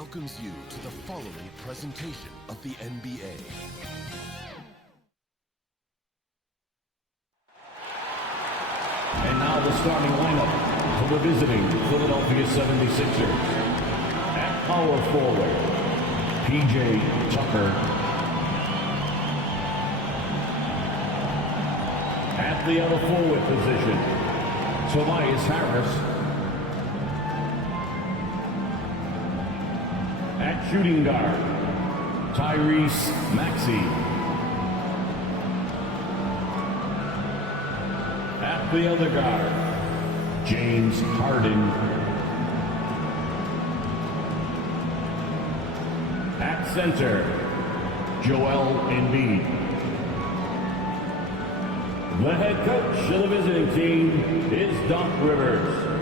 welcomes you to the following presentation of the NBA. And now the starting lineup for the visiting Philadelphia 76ers. At power forward, P.J. Tucker. At the other forward position, Tobias Harris. At shooting guard, Tyrese Maxey. At the other guard, James Harden. At center, Joel Embiid. The head coach of the visiting team is Doc Rivers.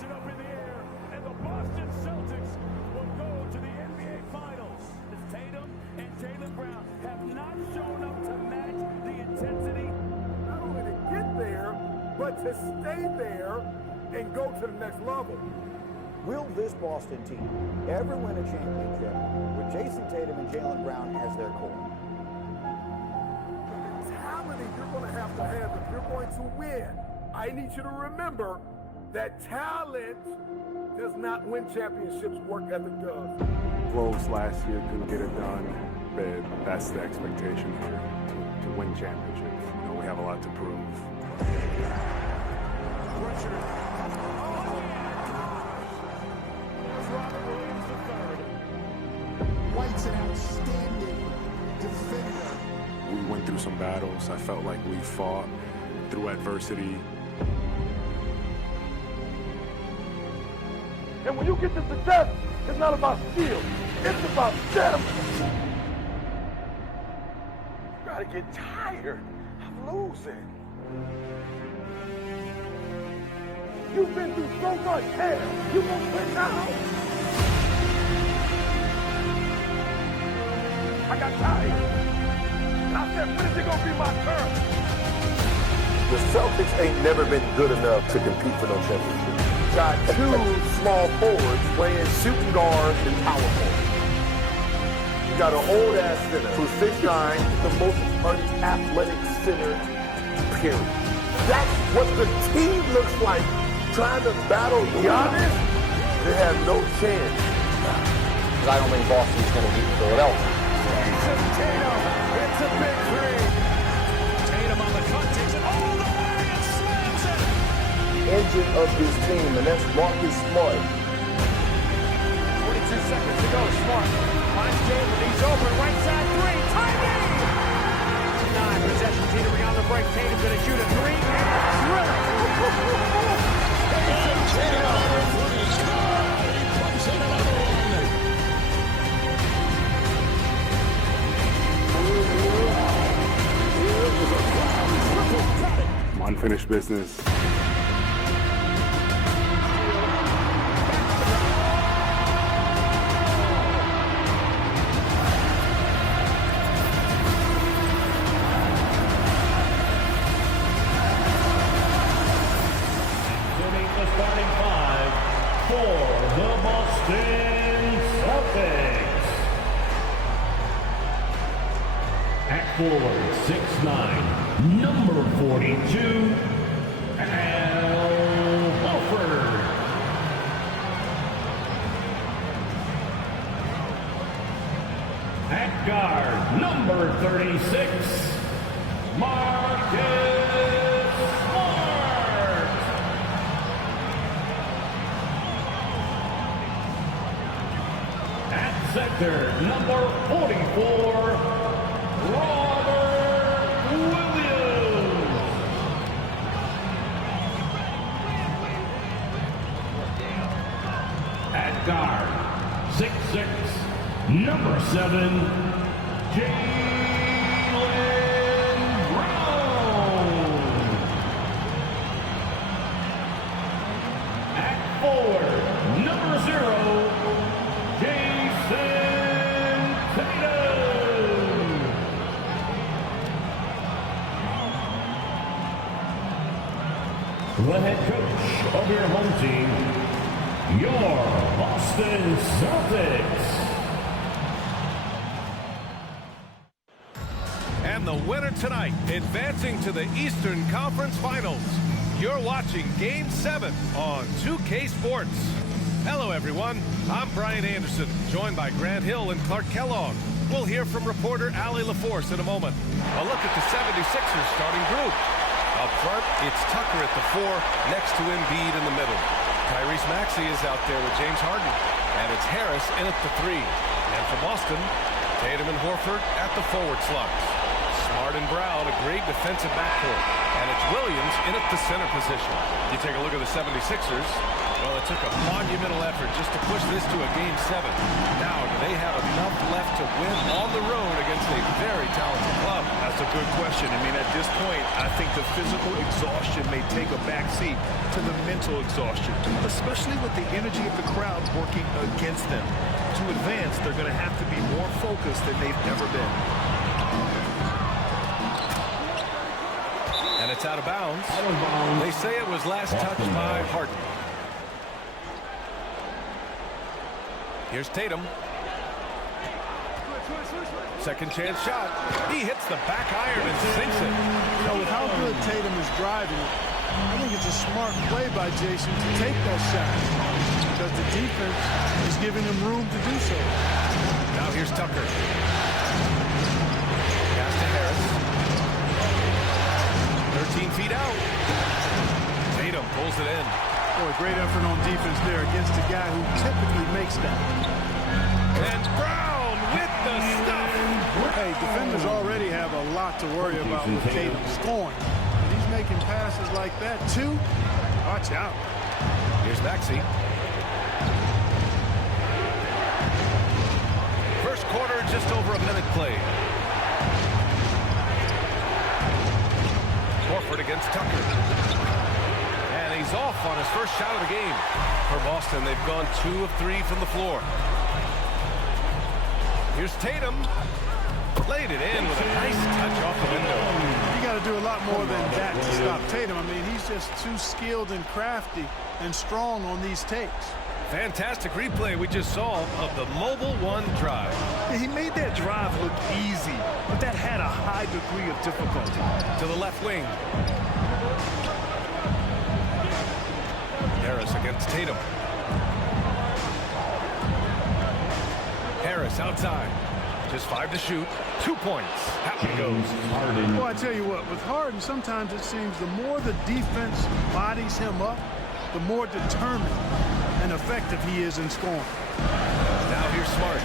It up in the air, and the Boston Celtics will go to the NBA Finals. As Tatum and Jaylen Brown have not shown up to match the intensity. Not only to get there, but to stay there and go to the next level. Will this Boston team ever win a championship with Jason Tatum and Jaylen Brown as their core? The mentality you're going to have if you're going to win. I need you to remember that talent does not win championships, work ethic does. Close last year, couldn't get it done, but that's the expectation here, to win championships. You know, we have a lot to prove. Pressure. Oh, yeah! There's Robert Williams III. White's an outstanding defender. We went through some battles. I felt like we fought through adversity. And when you get to success, it's not about skill, it's about stamina. You gotta get tired of losing. You've been through so much hell, you won't quit now. I got tired. I said, when is it gonna be my turn? The Celtics ain't never been good enough to compete for no championship. Got two small forwards playing shooting guard and power forward. You got an old ass center who's 6'9", the most unathletic center, period. That's what the team looks like. Trying to battle Giannis, they have no chance. I don't think Boston's going to beat Philadelphia. Jason Tatum, it's a big three. Tatum on the cut, takes it all the way and slams it. Engine of this team, and that's Marcus Smart. 42 seconds to go. Smart finds Jaylen. He's open. Right side three. Timing! 9 possession teetering on the break. Tatum gonna shoot a three and drill it. Jason Tatum. He puts in another one. Unfinished business. The starting five for the Boston Celtics. At forward, 6'9", number 42, Al Horford. At guard, number 36, Marcus Smart. At center, number 44, Robert Williams. At guard, 6'6", number 7, Jaylen Brown. At forward, number 0, Jason Tatum. the head coach of your home team, your Boston Celtics. And the winner tonight, advancing to the Eastern Conference Finals. You're watching Game 7 on 2K Sports. Hello, everyone. I'm Brian Anderson, joined by Grant Hill and Clark Kellogg. We'll hear from reporter Allie LaForce in a moment. A look at the 76ers starting group. Up front, it's Tucker at the 4, next to Embiid in the middle. Tyrese Maxey is out there with James Harden. And it's Harris in at the 3. And for Boston, Tatum and Horford at the forward slots. Smart and Brown, a great defensive backcourt. And it's Williams in at the center position. You take a look at the 76ers. Well, it took a monumental effort just to push this to a Game 7. Now, do they have enough left to win on the road against a very talented club? That's a good question. I mean, at this point, I think the physical exhaustion may take a backseat to the mental exhaustion, especially with the energy of the crowd working against them. To advance, they're going to have to be more focused than they've ever been. And it's out of bounds. They say it was last touched by Harden. Here's Tatum. Second chance shot. He hits the back iron and sinks it. You know, with how good Tatum is driving, I think it's a smart play by Jason to take that shot because the defense is giving him room to do so. Now here's Tucker. Pass to Harris. 13 feet out. Tatum pulls it in. Boy, great effort on defense there against a guy who typically makes that. And Brown with the stuff. Hey, defenders already have a lot to worry about with Tatum scoring. And he's making passes like that, too. Watch out. Here's Maxey. First quarter, just over a minute played. Horford against Tucker. And he's off on his first shot of the game. For Boston, they've gone 2 of 3 from the floor. Here's Tatum. Laid it in with a nice touch off the window. You got to do a lot more than that to stop Tatum. I mean, he's just too skilled and crafty and strong on these takes. Fantastic replay we just saw of the Mobile 1 drive. Yeah, he made that drive look easy, but that had a high degree of difficulty. To the left wing. Harris against Tatum. Harris outside. Just 5 to shoot. 2 points. Out he goes. Harden. Well, I tell you what, with Harden, sometimes it seems the more the defense bodies him up, the more determined and effective he is in scoring. Now here's Smart.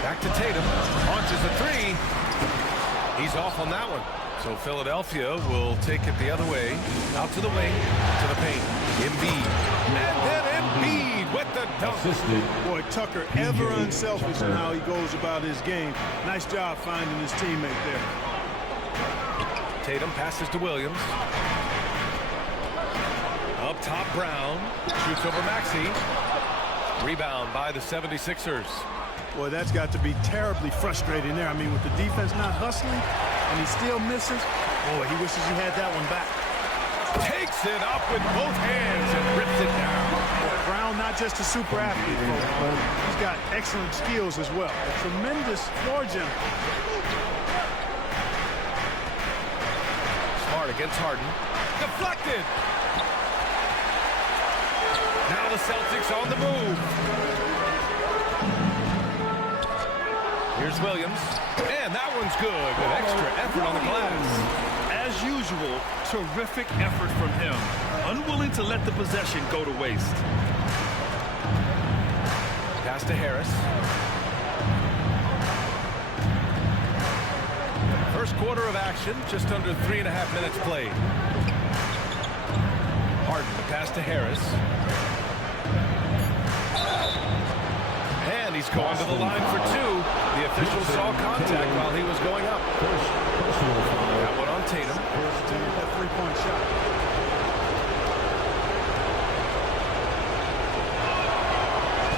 Back to Tatum. Launches a 3. He's off on that one. So Philadelphia will take it the other way. Out to the wing. To the paint. Embiid. And then Embiid with the dunk. Boy, Tucker ever unselfish in how he goes about his game. Nice job finding his teammate there. Tatum passes to Williams. Up top, Brown. Shoots over Maxey. Rebound by the 76ers. Boy, that's got to be terribly frustrating there. I mean, with the defense not hustling and he still misses, boy, he wishes he had that one back. Takes it up with both hands and rips it down. Boy, Brown, not just a super athlete, folks. He's got excellent skills as well. A tremendous floor general. Smart against Harden. Deflected. Now the Celtics on the move. Here's Williams. And that one's good with extra effort on the glass. As usual, terrific effort from him. Unwilling to let the possession go to waste. Pass to Harris. First quarter of action, just under 3.5 minutes played. Harden, the pass to Harris. And he's going to the line for 2. The official saw contact while he was going up. That one on Tatum. That three-point shot.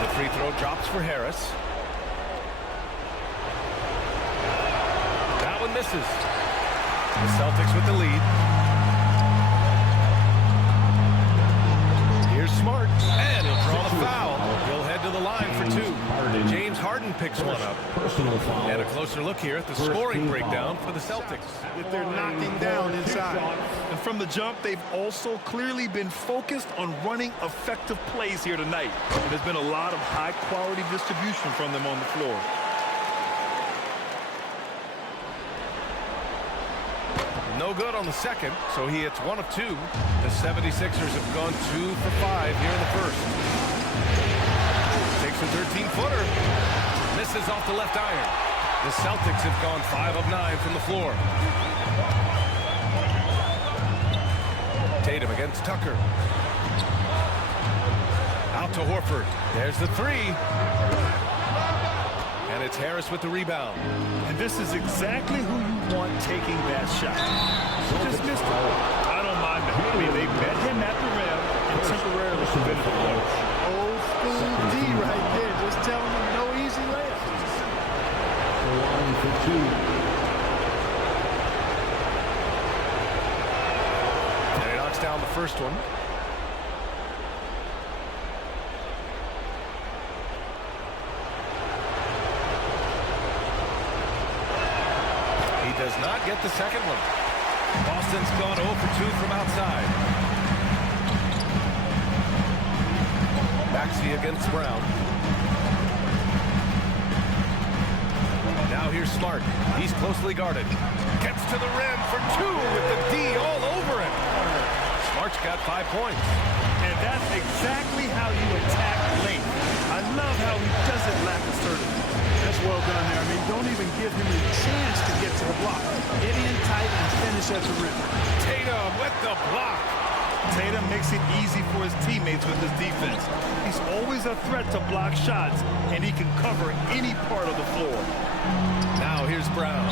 The free throw drops for Harris. That one misses. The Celtics with the lead. Here's Smart, and he'll draw the foul. He'll head to the line for two. James Harden picks one up. And a closer look here at the scoring breakdown for the Celtics. If they're knocking down inside. And from the jump, they've also clearly been focused on running effective plays here tonight. And there's been a lot of high-quality distribution from them on the floor. No good on the second, so he hits 1 of 2. The 76ers have gone 2 for 5 here in the first. Takes a 13-footer. Misses off the left iron. The Celtics have gone 5 of 9 from the floor. Tatum against Tucker. Out to Horford. There's the 3. And it's Harris with the rebound. And this is exactly who you want taking that shot. Just missed it. I don't mind that. I mean, they met him at the rim and temporarily prevented the blow. Old school D right there. Just telling them no easy layups. And he knocks down the first one. Does not get the second one. Boston's gone 0 for 2 from outside. Maxey against Brown. Now here's Smart. He's closely guarded. Gets to the rim for 2 with the D all over him. Smart's got 5 points. And that's exactly how you attack late. I love how he doesn't lack assertiveness. That's well done there. I mean, don't even give him a chance to get to the block. Get in tight and finish at the rim. Tatum with the block. Tatum makes it easy for his teammates with his defense. He's always a threat to block shots, and he can cover any part of the floor. Now here's Brown.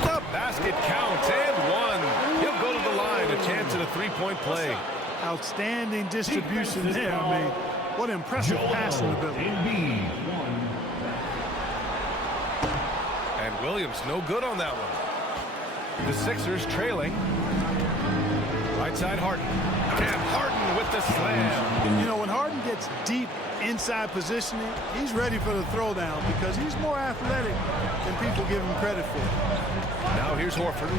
The basket counts and 1. He'll go to the line. A chance at a 3-point play. Outstanding distribution there. I mean, what impressive passing ability. And Williams no good on that one. The Sixers trailing. Right side Harden. And Harden with the slam. You know, when Harden gets deep inside positioning, he's ready for the throwdown because he's more athletic than people give him credit for. Now here's Horford.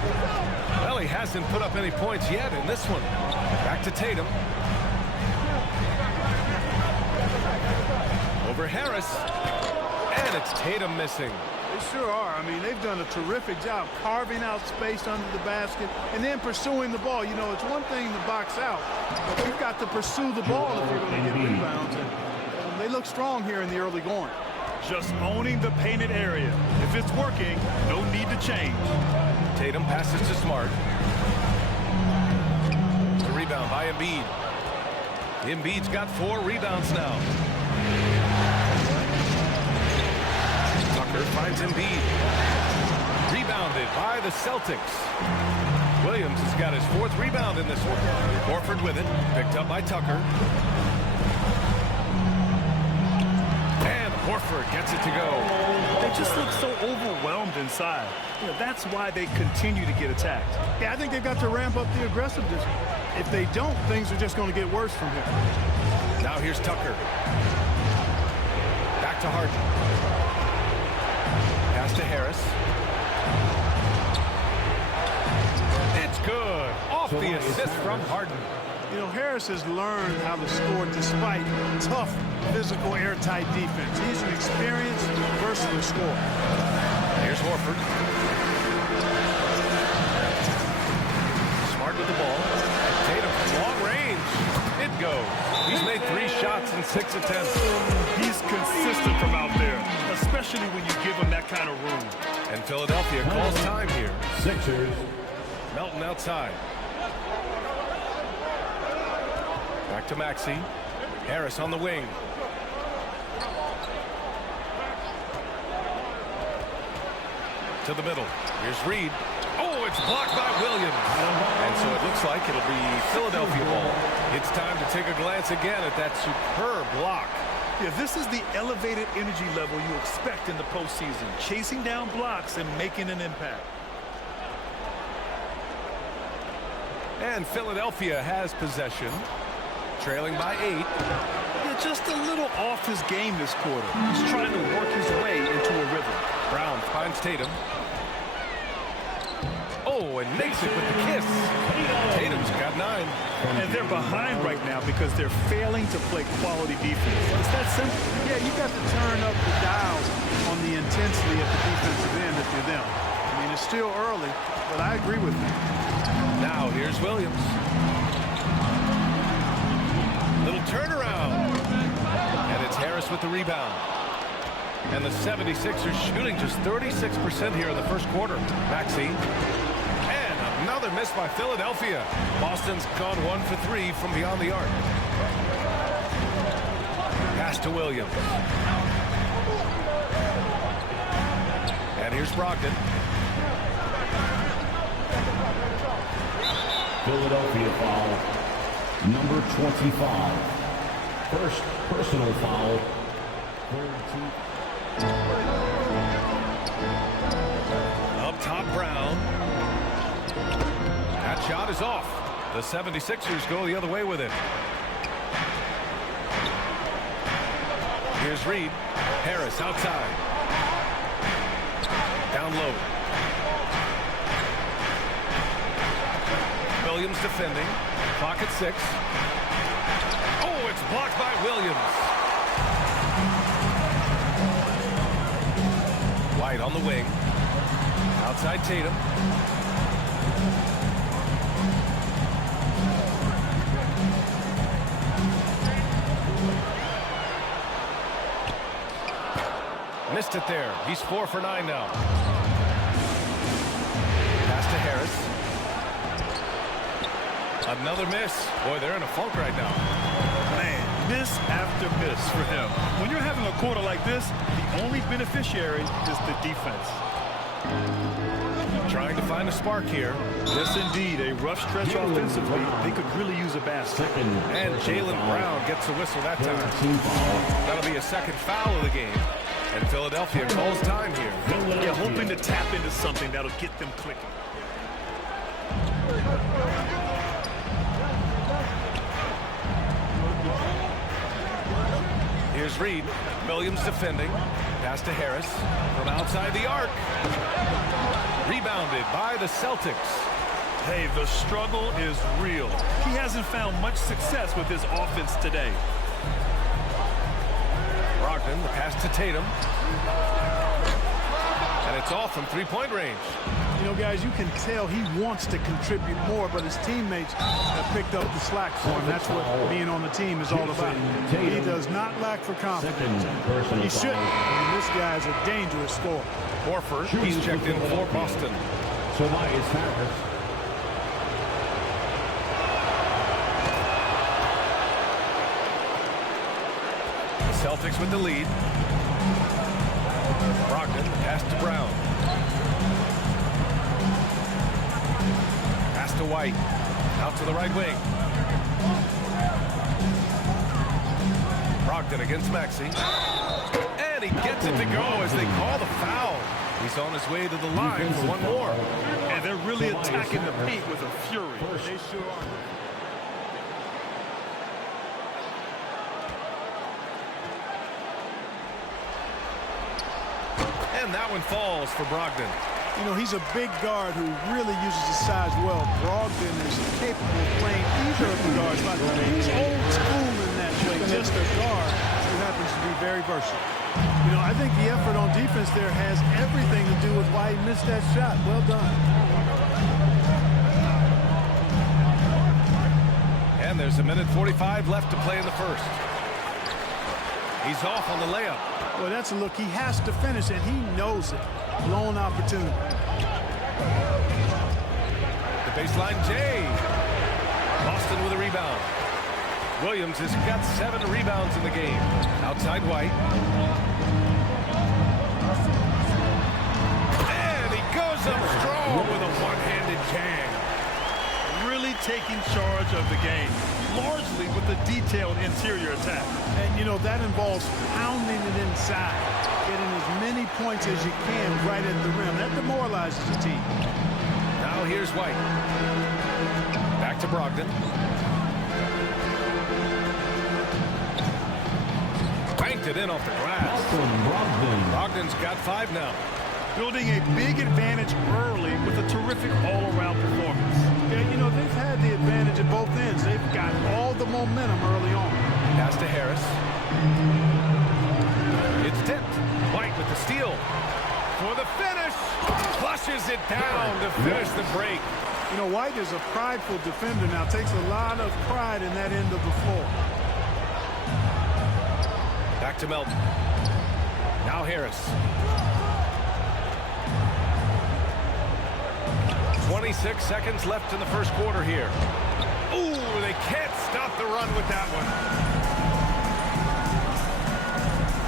Well, he hasn't put up any points yet in this one. Back to Tatum. Over Harris. And it's Tatum missing. They sure are. I mean, they've done a terrific job carving out space under the basket and then pursuing the ball. You know, it's one thing to box out, but you've got to pursue the ball if you're going to get rebounds. And they look strong here in the early going. Just owning the painted area. If it's working, no need to change. Tatum passes to Smart. The rebound by Embiid. Embiid's got 4 rebounds now. Tucker finds Embiid. Rebounded by the Celtics. Williams has got his 4th rebound in this one. Horford with it. Picked up by Tucker. And Horford gets it to go. They just look so overwhelmed inside. You know, that's why they continue to get attacked. Yeah, I think they've got to ramp up the aggressiveness. If they don't, things are just going to get worse from here. Now here's Tucker. Back to Harden. Pass to Harris. It's good. Off the assist from Harden. You know, Harris has learned how to score despite tough, physical, airtight defense. He's an experienced, versatile scorer. Here's Horford. Smart with the ball. Tatum from long range. It goes. He's made 3 shots in 6 attempts. He's consistent from out there, especially when you give him that kind of room. And Philadelphia calls time here. Sixers. Melton outside. Back to Maxey. Harris on the wing. To the middle. Here's Reed. Oh, it's blocked by Williams. And so it looks like it'll be Philadelphia ball. It's time to take a glance again at that superb block. Yeah, this is the elevated energy level you expect in the postseason. Chasing down blocks and making an impact. And Philadelphia has possession, trailing by 8. Yeah, just a little off his game this quarter. He's trying to work his way into a rhythm. Brown finds Tatum. Oh, and makes it with the kiss. Tatum's got 9. And they're behind right now because they're failing to play quality defense. It's that simple. Yeah, you got to turn up the dials on the intensity at the defensive end if you're them. I mean, it's still early, but I agree with you. Now here's Williams. Little turnaround. And it's Harris with the rebound. And the 76ers shooting just 36% here in the first quarter. Maxey. And another miss by Philadelphia. Boston's gone 1 for 3 from beyond the arc. Pass to Williams. And here's Brogdon. Philadelphia foul, number 25. First personal foul. Up top, Brown. That shot is off. The 76ers go the other way with it. Here's Reed. Harris outside. Down low. Williams defending. Clock at 6. Oh, it's blocked by Williams. White on the wing. Outside Tatum. Missed it there. He's 4 for 9 now. Pass to Harris. Another miss. Boy, they're in a funk right now. Man, miss after miss for him. When you're having a quarter like this, the only beneficiary is the defense. Trying to find a spark here. Yes, indeed. A rough stretch offensively. They could really use a basket. And Jaylen Brown gets a whistle that time. That'll be a second foul of the game. And Philadelphia calls time here. Yeah, hoping to tap into something that'll get them clicking. Here's Reed. Williams defending. Pass to Harris from outside the arc. Rebounded by the Celtics. Hey, the struggle is real. He hasn't found much success with his offense today. Brogdon, the pass to Tatum. And it's off from three-point range. You know, guys, you can tell he wants to contribute more, but his teammates have picked up the slack for him. That's what being on the team is all about. He does not lack for confidence. He shouldn't. I mean, this guy's a dangerous scorer. Horford, he's checked in for Boston. Tobias Harris. Celtics with the lead. Brogdon, pass to Brown. Pass to White. Out to the right wing. Brogdon against Maxey. And he gets it to go as they call the foul. He's on his way to the line for one more. And they're really attacking the paint with a fury. They sure are. And that one falls for Brogdon. You know, he's a big guard who really uses his size well. Brogdon is capable of playing either of the guards. But he's old school in that way, just a guard who happens to be very versatile. You know, I think the effort on defense there has everything to do with why he missed that shot. Well done. And there's a minute 45 left to play in the first. He's off on the layup. Well, that's a look. He has to finish, and he knows it. Blown opportunity. The baseline, Jay. Boston with a rebound. Williams has got 7 rebounds in the game. Outside White. And he goes up strong with a one-handed can. Really taking charge of the game, largely with the detailed interior attack. And, you know, that involves pounding it inside, getting as many points as you can right at the rim. That demoralizes the team. Now here's White. Back to Brogdon. Banked it in off the glass. Brogdon's got 5 now. Building a big advantage early with a terrific all-around performance. Yeah, you know, they've had the advantage at both ends. They've got all the momentum early on. Pass to Harris. It's tipped. White with the steal. For the finish. Flushes it down to finish the break. You know, White is a prideful defender now. Takes a lot of pride in that end of the floor. Back to Melton. Now Harris. 26 seconds left in the first quarter here. Ooh, they can't stop the run with that one.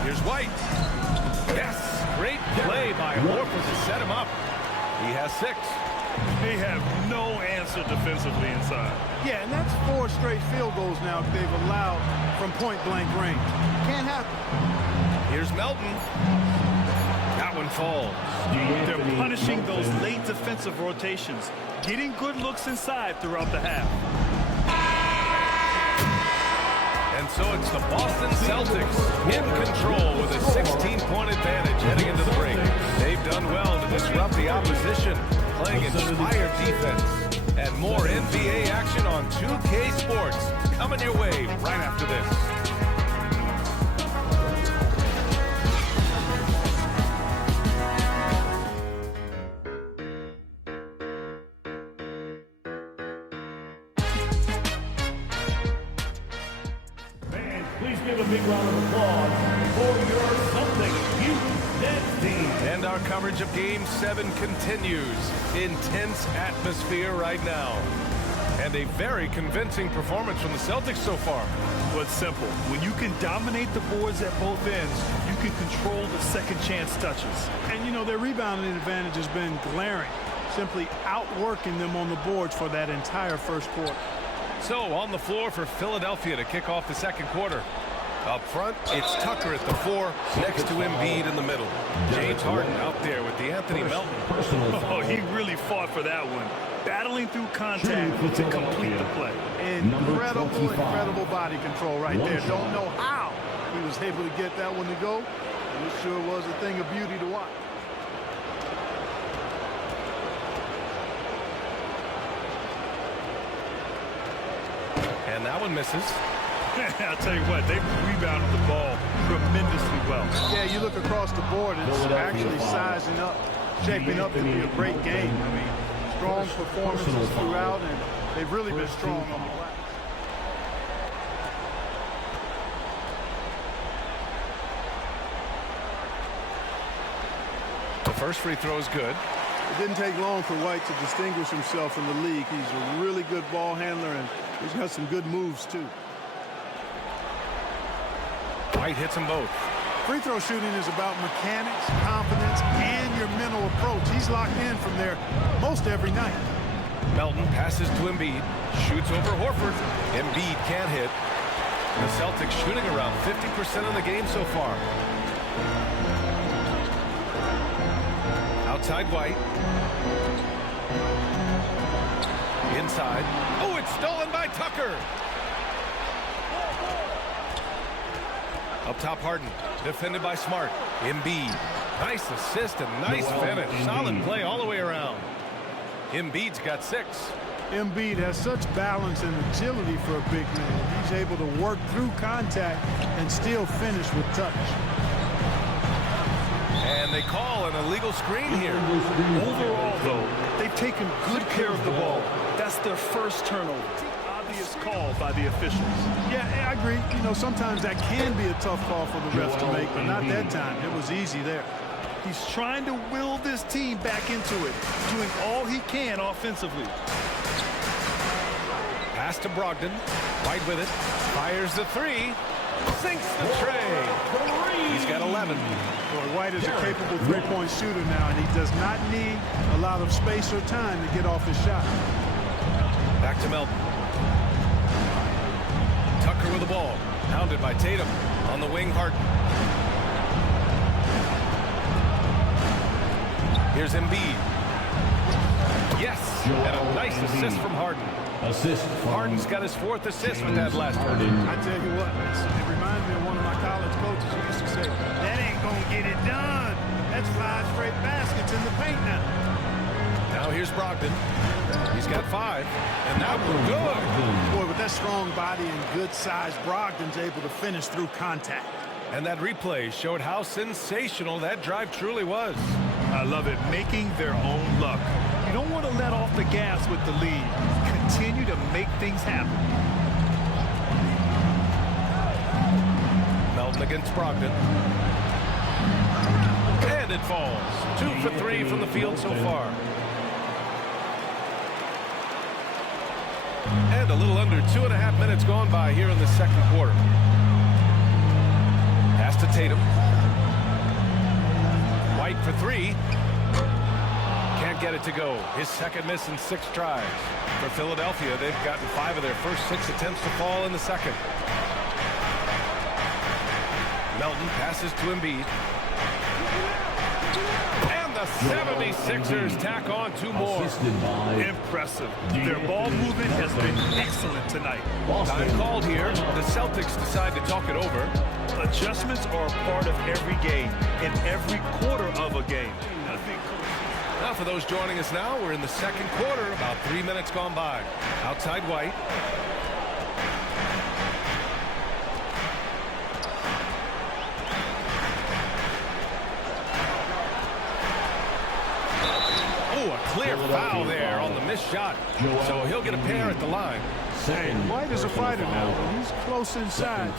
Here's White. Yes, great play by Horford to set him up. He has 6. They have no answer defensively inside. Yeah, and that's 4 straight field goals now they've allowed from point-blank range. Can't happen. Here's Melton. That one falls. They're punishing those late defensive rotations, getting good looks inside throughout the half. And so it's the Boston Celtics in control with a 16-point advantage heading into the break. They've done well to disrupt the opposition, playing inspired defense. And more NBA action on 2K Sports coming your way right after this. Please give a big round of applause for your Celtics youth dance team. And our coverage of Game 7 continues. Intense atmosphere right now. And a very convincing performance from the Celtics so far. Well, it's simple. When you can dominate the boards at both ends, you can control the second chance touches. And, you know, their rebounding advantage has been glaring. Simply outworking them on the boards for that entire first quarter. So on the floor for Philadelphia to kick off the second quarter. Up front, it's Tucker at the 4, next to Embiid in the middle. James Harden out there with the Anthony Melton. Oh, he really fought for that one. Battling through contact to complete the play. Incredible body control right there. Don't know how he was able to get that one to go. It sure was a thing of beauty to watch. And that one misses. I'll tell you what, they rebounded the ball tremendously well. Yeah, you look across the board, and it's actually sizing up, shaping up to be a great game. I mean, strong performances throughout, and they've really been strong on the glass. The first free throw is good. It didn't take long for White to distinguish himself in the league. He's a really good ball handler, and he's got some good moves, too. White hits them both. Free throw shooting is about mechanics, confidence, and your mental approach. He's locked in from there most every night. Melton passes to Embiid, shoots over Horford. Embiid can't hit. The Celtics shooting around 50% of the game so far. Outside White. Inside. Oh, it's stolen by Tucker. Up top, Harden. Defended by Smart. Embiid. Nice assist and nice finish. Solid play all the way around. Embiid's got 6. Embiid has such balance and agility for a big man. He's able to work through contact and still finish with touch. And they call an illegal screen here. Overall, though, they've taken good care of the ball. That's their first turnover. Obvious call by the officials. Yeah, I agree. You know, sometimes that can be a tough call for the refs to make, but not that time. It was easy there. He's trying to will this team back into it, doing all he can offensively. Pass to Brogdon. White with it. Fires the 3. Sinks the tray. He's got 11. Boy, White is a capable three-point shooter now, and he does not need a lot of space or time to get off his shot. Back to Melton. Tucker with the ball. Hounded by Tatum. On the wing, Harden. Here's Embiid. Yes, and a nice assist from Harden. assist. Harden's got his 4th assist with that last one. I tell you what, it reminds me of one of my college coaches who used to say, that ain't going to get it done. That's 5 straight baskets in the paint now. Now here's Brogdon. He's got 5, and that one good. Boy, with that strong body and good size, Brogdon's able to finish through contact. And that replay showed how sensational that drive truly was. I love it, making their own luck. You don't want to let off the gas with the lead. Continue to make things happen. Melton against Brogdon. And it falls. 2 for 3 from the field so far. And a little under 2.5 minutes gone by here in the second quarter. Pass to Tatum. White for 3. Can't get it to go. His second miss in 6 tries. For Philadelphia, they've gotten 5 of their first 6 attempts to fall in the second. Melton passes to Embiid. And the 76ers tack on 2 more. Impressive. Their ball movement has been excellent tonight. Time called here. The Celtics decide to talk it over. Adjustments are a part of every game, in every quarter of a game. Now for those joining us now, we're in the second quarter, about 3 minutes gone by. Outside White. Oh, a clear foul there on the missed shot. So he'll get a pair at the line. Hey, White is a fighter now. When he's close inside.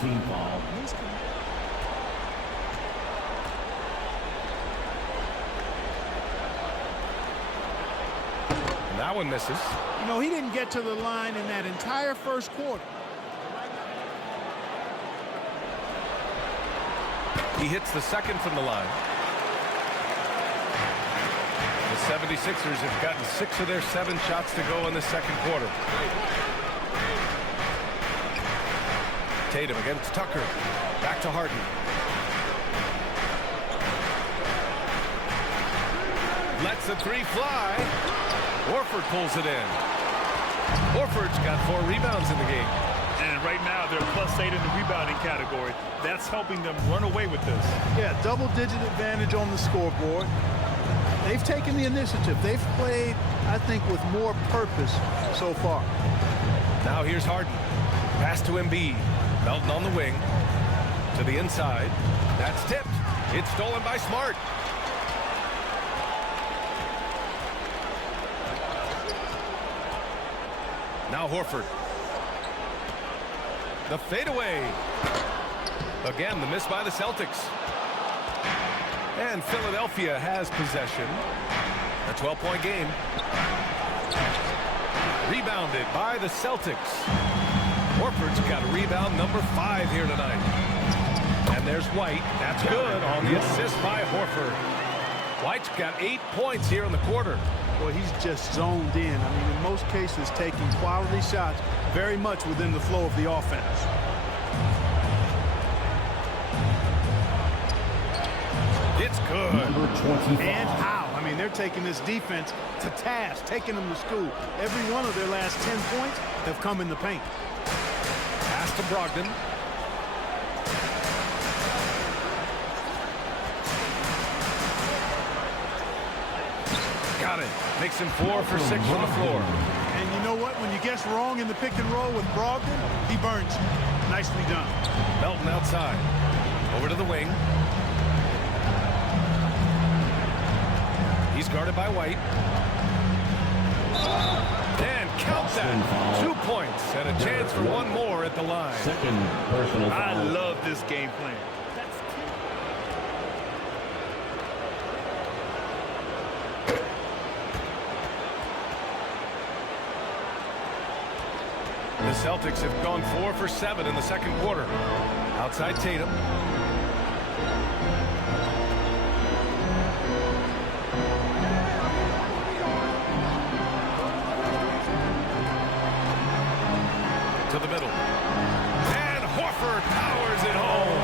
That one misses. You know, he didn't get to the line in that entire first quarter. He hits the second from the line. The 76ers have gotten 6 of their 7 shots to go in the second quarter. Tatum against Tucker. Back to Harden. Lets the 3 fly. Horford pulls it in. Horford's got 4 rebounds in the game. And right now, they're +8 in the rebounding category. That's helping them run away with this. Yeah, double-digit advantage on the scoreboard. They've taken the initiative. They've played, I think, with more purpose so far. Now here's Harden. Pass to Embiid. Melton on the wing. To the inside. That's tipped. It's stolen by Smart. Now Horford. The fadeaway. Again, the miss by the Celtics. And Philadelphia has possession. A 12-point game. Rebounded by the Celtics. Horford's got rebound number 5 here tonight. And there's White. That's good on the assist by Horford. White's got 8 points here in the quarter. Well, he's just zoned in. I mean, in most cases, taking quality shots very much within the flow of the offense. It's good. And how? I mean, they're taking this defense to task, taking them to school. Every one of their last 10 points have come in the paint. Pass to Brogdon. Got it. Makes him 4 for 6 from the floor. And you know what? When you guess wrong in the pick and roll with Brogdon, he burns you. Nicely done. Melton outside. Over to the wing. He's guarded by White. And count that. 2 points and a chance for 1 more at the line. Second personal foul. I love this game plan. The Celtics have gone 4 for 7 in the second quarter. Outside Tatum. To the middle. And Horford powers it home.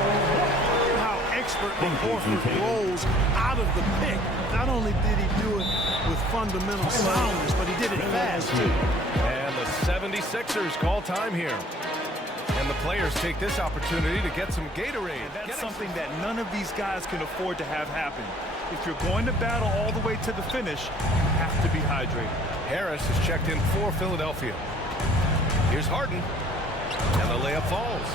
How expertly Horford rolls out of the pick. Not only did he do it with fundamental soundness, but he did it fast, too. And the The 76ers call time here. And the players take this opportunity to get some Gatorade. And that's something that none of these guys can afford to have happen. If you're going to battle all the way to the finish, you have to be hydrated. Harris is checked in for Philadelphia. Here's Harden. And the layup falls.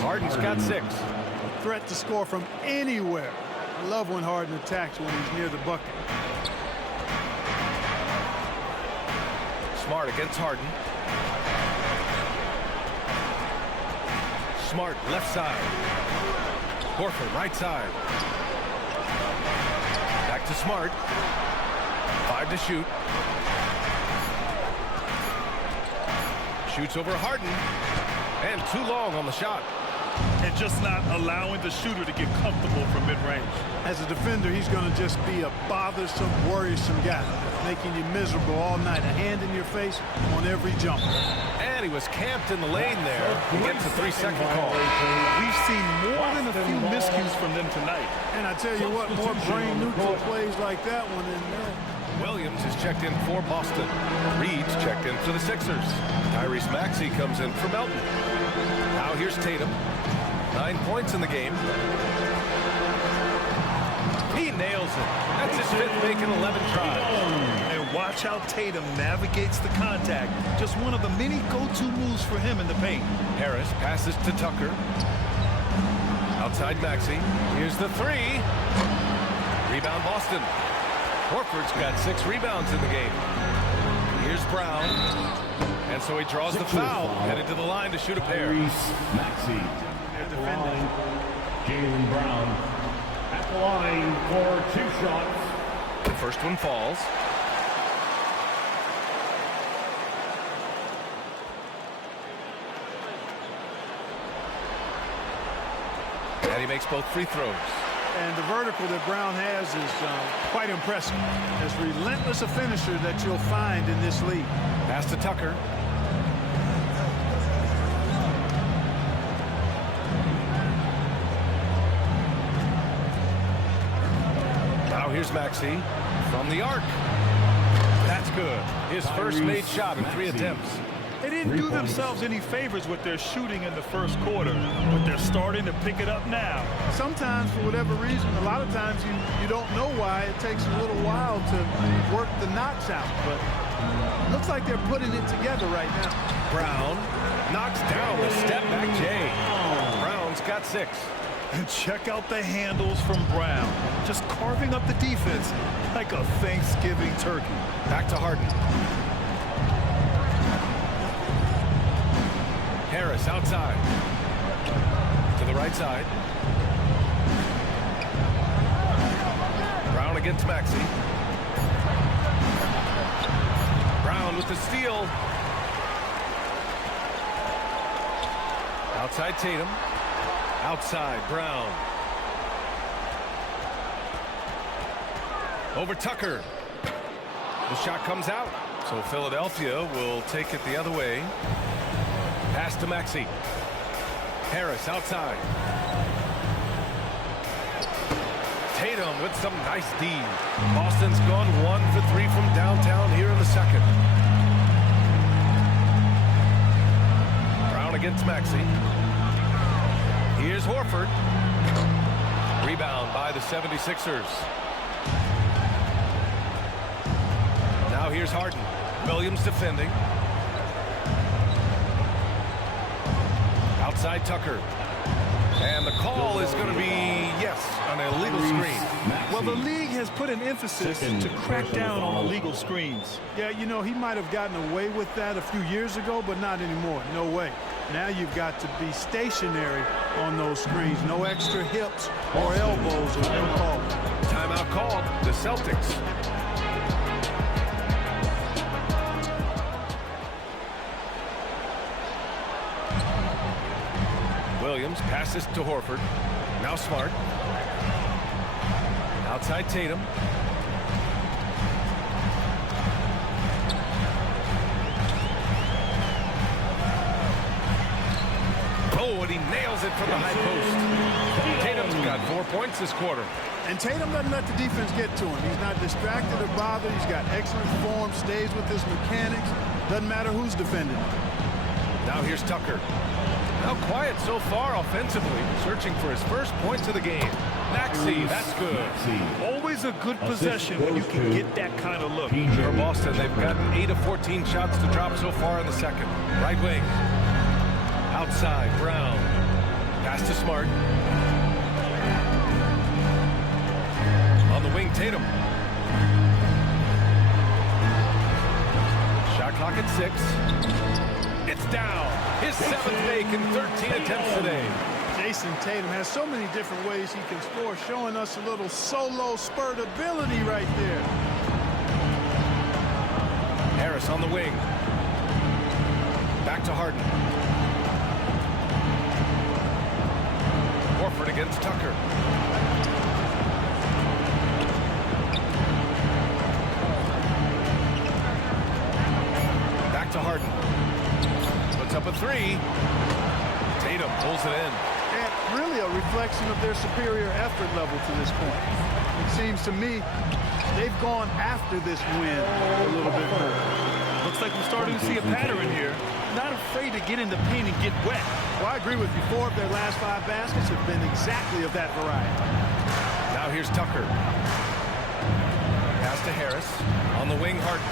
Harden's got 6. A threat to score from anywhere. I love when Harden attacks when he's near the bucket. Smart against Harden. Smart left side. Horford right side. Back to Smart. 5 to shoot. Shoots over Harden. And too long on the shot. And just not allowing the shooter to get comfortable from mid-range. As a defender, he's going to just be a bothersome, worrisome guy, making you miserable all night. A hand in your face on every jump. And he was camped in the lane there. He gets a 3-second call. We've seen more than a few miscues from them tonight. And I tell you what, more brain-neutral plays like that one in there. Williams is checked in for Boston. Reed's checked in for the Sixers. Tyrese Maxey comes in for Melton. Now here's Tatum. 9 points in the game. He nails it. That's his 5th make in 11 tries. And watch how Tatum navigates the contact. Just one of the many go-to moves for him in the paint. Harris passes to Tucker. Outside Maxey. Here's the 3. Rebound Boston. Horford's got 6 rebounds in the game. Here's Brown. And so he draws the foul. Headed to the line to shoot a pair. Maxey at the line. Jaylen Brown at the line for 2 shots. The first one falls. And he makes both free throws. And the vertical that Brown has is quite impressive. As relentless a finisher that you'll find in this league. Pass to Tucker. Now here's Maxey from the arc. That's good. His first made shot in 3 attempts. They didn't do themselves any favors with their shooting in the first quarter, but they're starting to pick it up now. Sometimes, for whatever reason, a lot of times you don't know why. It takes a little while to work the knocks out, but looks like they're putting it together right now. Brown knocks down the step-back J. Brown's got 6. And check out the handles from Brown. Just carving up the defense like a Thanksgiving turkey. Back to Harden. Harris outside. To the right side. Brown against Maxey. Brown with the steal. Outside Tatum. Outside Brown. Over Tucker. The shot comes out. So Philadelphia will take it the other way. Pass to Maxey. Harris outside. Tatum with some nice D. Boston's gone 1 for 3 from downtown here in the second. Brown against Maxey. Here's Horford. Rebound by the 76ers. Now here's Harden. Williams defending. Outside Tucker. And the call is going to be, yes, an illegal screen. Well, the league has put an emphasis to crack down on illegal screens. Yeah, you know, he might have gotten away with that a few years ago, but not anymore. No way. Now you've got to be stationary on those screens. No extra hips or elbows are no call. Timeout called. The Celtics. Williams passes to Horford. Now Smart. Outside Tatum. Oh, and he nails it from the high post. Tatum's He's got 4 points this quarter. And Tatum doesn't let the defense get to him. He's not distracted or bothered. He's got excellent form, stays with his mechanics. Doesn't matter who's defending him. Now here's Tucker. Now quiet so far offensively, searching for his first points of the game. Maxey, that's good. Always a good possession when you can get that kind of look. For Boston, they've gotten 8 of 14 shots to drop so far in the second. Right wing. Outside, Brown. Pass to Smart. On the wing, Tatum. Shot clock at 6. It's down. His 7th make in 13 attempts today. Jason Tatum has so many different ways he can score, showing us a little solo spurt ability right there. Harris on the wing. Back to Harden. Horford against Tucker. Back to Harden. Puts up a 3. Tatum pulls it in. And really a reflection of their superior effort level to this point. It seems to me they've gone after this win a little bit more. Looks like we're starting to see a pattern here. Not afraid to get in the paint and get wet. Well, I agree with you. 4 of their last 5 baskets have been exactly of that variety. Now here's Tucker. Pass to Harris. On the wing, Harden.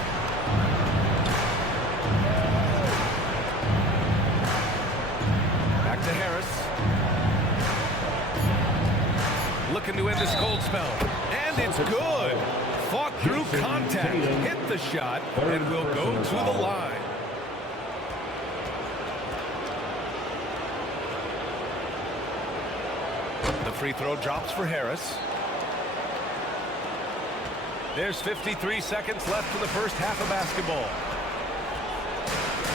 Back to Harris. Looking to end this cold spell. And it's good. Fought through contact. Hit the shot. And will go to the line. The free throw drops for Harris. There's 53 seconds left in the first half of basketball.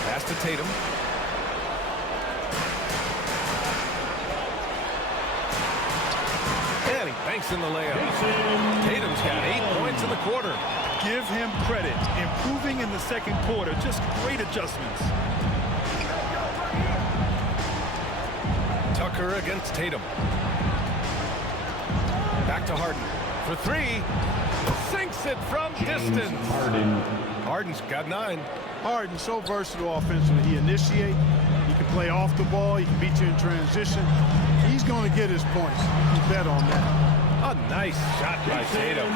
Pass to Tatum. And he banks in the layup. Tatum's got 8 points in the quarter. Give him credit. Improving in the second quarter. Just great adjustments. Tucker against Tatum. Back to Harden. For 3. Sinks it from distance. Harden's got 9. Harden so versatile offensively. He initiates. He can play off the ball. He can beat you in transition. He's going to get his points. You bet on that. A nice shot by Tatum.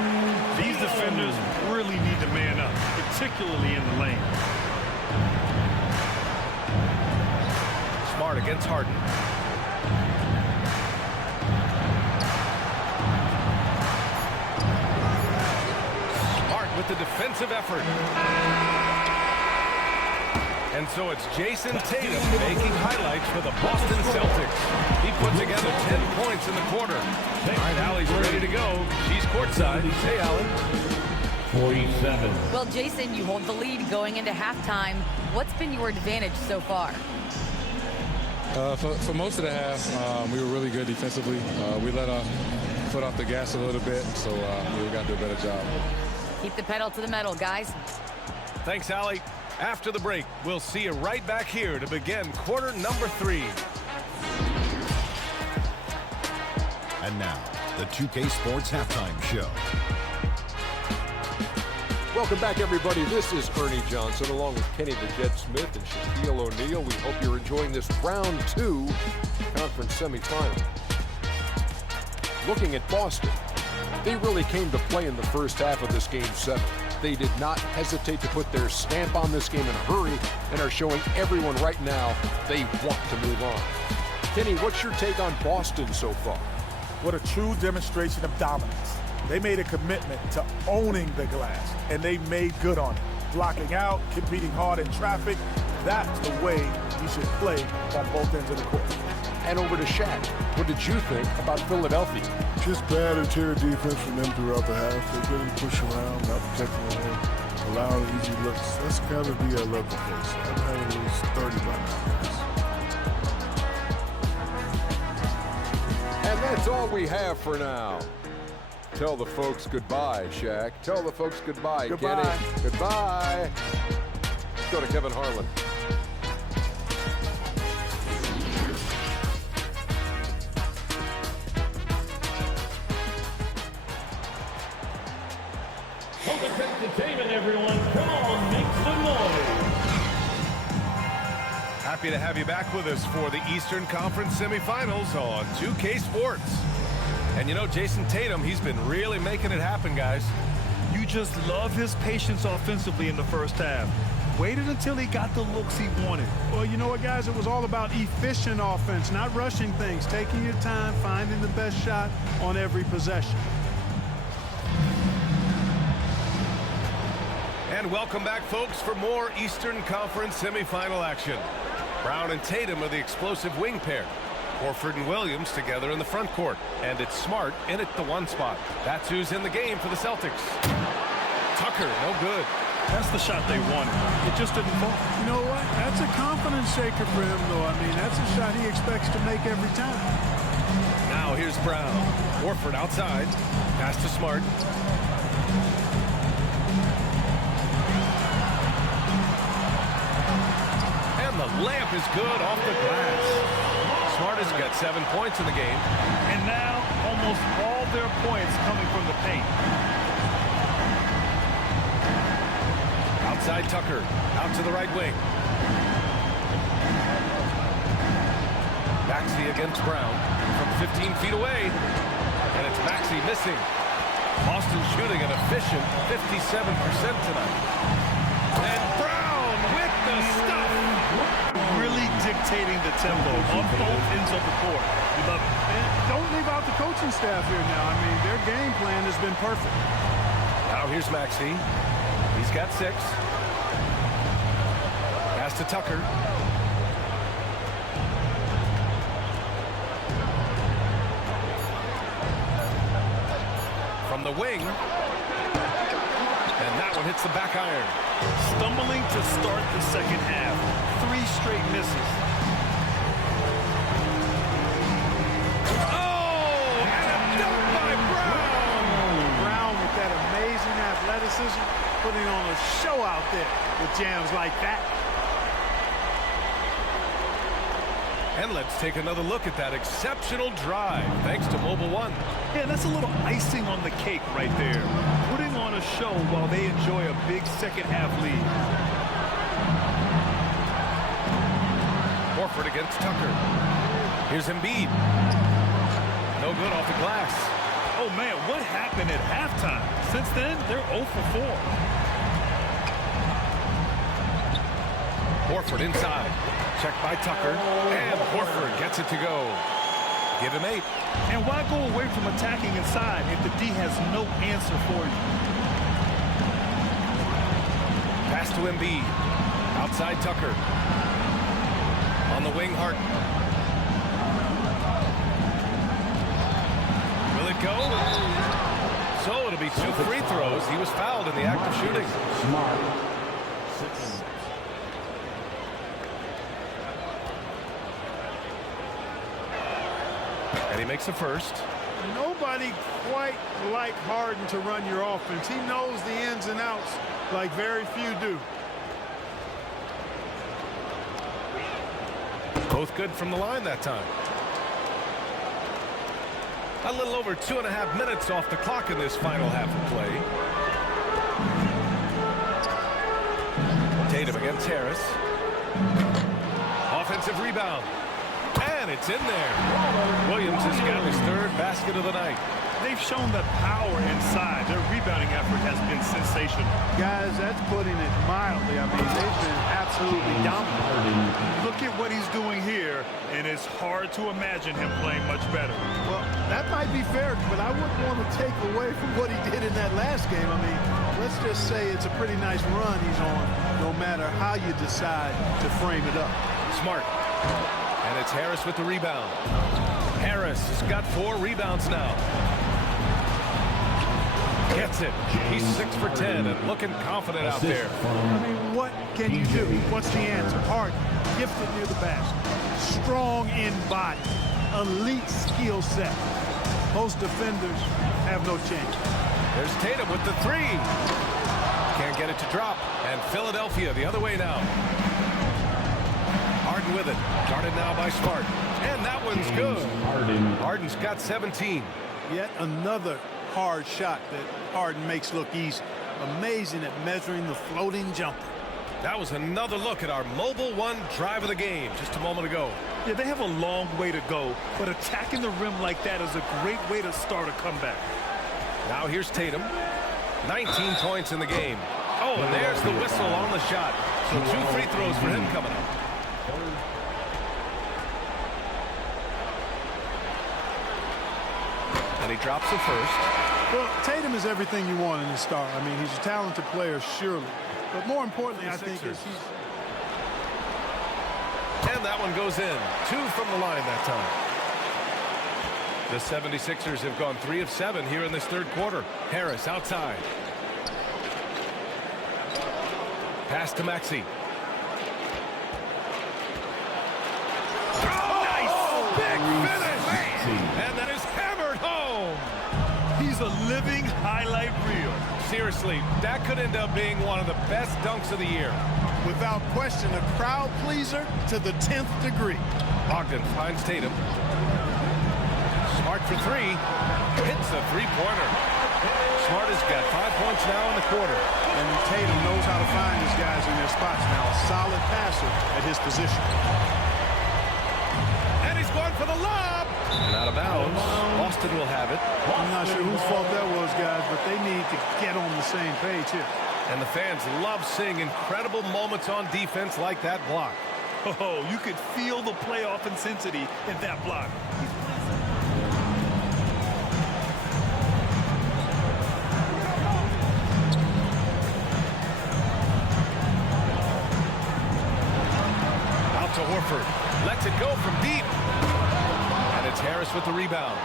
These defenders really need to man up, particularly in the lane. Smart against Harden. Smart with the defensive effort. And so it's Jason Tatum making highlights for the Boston Celtics. He put together 10 points in the quarter. All right, Allie's ready to go. She's courtside. Hey, Allie. 47. Well, Jason, you hold the lead going into halftime. What's been your advantage so far? For most of the half, we were really good defensively. We let our foot off the gas a little bit, so we got to do a better job. Keep the pedal to the metal, guys. Thanks, Allie. After the break, we'll see you right back here to begin quarter number 3. And now, the 2K Sports Halftime Show. Welcome back, everybody. This is Ernie Johnson, along with Kenny the Jet Smith and Shaquille O'Neal. We hope you're enjoying this round 2 conference semifinal. Looking at Boston, they really came to play in the first half of this Game 7. They did not hesitate to put their stamp on this game in a hurry and are showing everyone right now they want to move on. Kenny, what's your take on Boston so far? What a true demonstration of dominance. They made a commitment to owning the glass, and they made good on it. Blocking out, competing hard in traffic, that's the way you should play on both ends of the court. And over to Shaq. What did you think about Philadelphia? Just bad interior defense from them throughout the half. They really push around, not protecting the rim, allowing easy looks. That's got to be a level case. I'm having at least 30 by now. And that's all we have for now. Tell the folks goodbye, Shaq. Tell the folks goodbye, Goodbye. Kenny. Goodbye. Let's go to Kevin Harlan. Celtics Entertainment, everyone. Come on, make some noise. Happy to have you back with us for the Eastern Conference semifinals on 2K Sports. And you know, Jason Tatum, he's been really making it happen, guys. You just love his patience offensively in the first half. Waited until he got the looks he wanted. Well, you know what, guys? It was all about efficient offense, not rushing things, taking your time, finding the best shot on every possession. And welcome back, folks, for more Eastern Conference semifinal action. Brown and Tatum are the explosive wing pair. Horford and Williams together in the front court. And it's Smart in at the one spot. That's who's in the game for the Celtics. Tucker, no good. That's the shot they wanted. It just didn't fall. You know what? That's a confidence shaker for him, though. I mean, that's a shot he expects to make every time. Now here's Brown. Horford outside. Pass to Smart. And the layup is good off the glass. Smart has got 7 points in the game. And now almost all their points coming from the paint. Outside Tucker, out to the right wing. Maxey against Brown from 15 feet away. And it's Maxey missing. Boston shooting an efficient 57% tonight. And Brown with the stuff. Really dictating the tempo on both ends of the court. We love it. And don't leave out the coaching staff here now. I mean, their game plan has been perfect. Now here's Maxey. He's got 6. Pass to Tucker. From the wing. And that one hits the back iron. Stumbling to start the second half. 3 straight misses. Oh! And a dunk by Brown! Brown with that amazing athleticism, putting on a show out there with jams like that. And let's take another look at that exceptional drive, thanks to Mobile One. Yeah, that's a little icing on the cake right there. Putting on a show while they enjoy a big second half lead. Horford against Tucker. Here's Embiid. No good off the glass. Oh, man, what happened at halftime? Since then, they're 0 for 4. Horford inside. Checked by Tucker. And Horford gets it to go. Give him 8. And why go away from attacking inside if the D has no answer for you? Pass to Embiid. Outside Tucker. On the wing, Hart. Will it go? So it'll be 2 free throws. He was fouled in the act of shooting. Smart. And he makes the first. Nobody quite like Harden to run your offense. He knows the ins and outs like very few do. Both good from the line that time. A little over 2.5 minutes off the clock in this final half of play. Tatum against Harris. Offensive rebound. And it's in there. Williams has got his 3rd basket of the night. They've shown that power inside. Their rebounding effort has been sensational. Guys, that's putting it mildly. I mean, they've been absolutely dominant. Look at what he's doing here, and it's hard to imagine him playing much better. Well, that might be fair, but I wouldn't want to take away from what he did in that last game. I mean, let's just say it's a pretty nice run he's on, no matter how you decide to frame it up. Smart. And it's Harris with the rebound. Harris has got 4 rebounds now. Gets it. He's 6 for 10 and looking confident out there. I mean, what can you do? What's the answer? Harden, gifted near the basket. Strong in body. Elite skill set. Most defenders have no chance. There's Tatum with the 3. Can't get it to drop. And Philadelphia the other way now. Harden with it. Guarded now by Smart. And that one's good. Harden's got 17. Yet another hard shot that Harden makes look easy. Amazing at measuring the floating jumper. That was another look at our Mobile One drive of the game just a moment ago. Yeah, they have a long way to go, but attacking the rim like that is a great way to start a comeback. Now here's Tatum. 19 points in the game. Oh, and there's the whistle on the shot. So 2 free throws for him coming up. And he drops the first. Well, Tatum is everything you want in a star. I mean, he's a talented player, surely. But more importantly, I think is he's... And that one goes in. 2 from the line that time. The 76ers have gone 3 of 7 here in this third quarter. Harris outside. Pass to Maxey. Oh, nice! Big finish! And that is hammered home! He's a living highlight reel. Seriously, that could end up being one of the best dunks of the year. Without question, a crowd pleaser to the 10th degree. Ogden finds Tatum. Smart for 3. Hits a three-pointer. Smart has got 5 points now in the quarter. And Tatum knows how to find his guys in their spots now. A solid passer at his position. And he's going for the lob. And out of bounds. Boston will have it. I'm not sure whose fault that was, guys, but they need to get on the same page here. And the fans love seeing incredible moments on defense like that block. Oh, you could feel the playoff intensity in that block. Out to Horford. Lets it go from deep. And it's Harris with the rebound.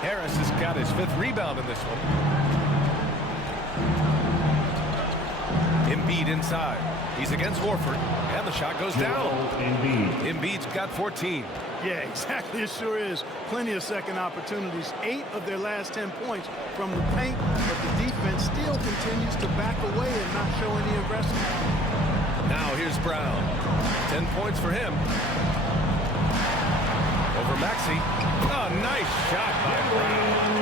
Harris has got his 5th rebound in this one. Embiid inside. He's against Horford. And the shot goes down. Embiid's got 14. Yeah, exactly. It sure is. Plenty of second opportunities. 8 of their last 10 points from the paint. But the defense still continues to back away and not show any aggression. Now here's Brown. 10 points for him. Over Maxey. Oh, nice shot by Brown.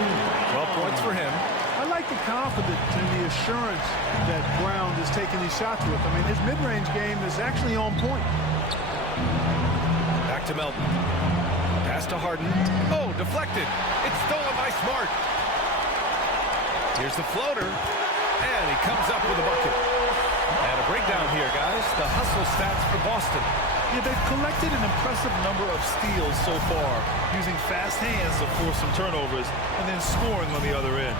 12 points for him. I like the confidence and the assurance that Brown is taking these shots with. I mean, his mid-range game is actually on point. Back to Melton. Pass to Harden. Oh, deflected. It's stolen by Smart. Here's the floater. And he comes up with a bucket. And a breakdown here, guys. The hustle stats for Boston. Yeah, they've collected an impressive number of steals so far, using fast hands to force some turnovers and then scoring on the other end.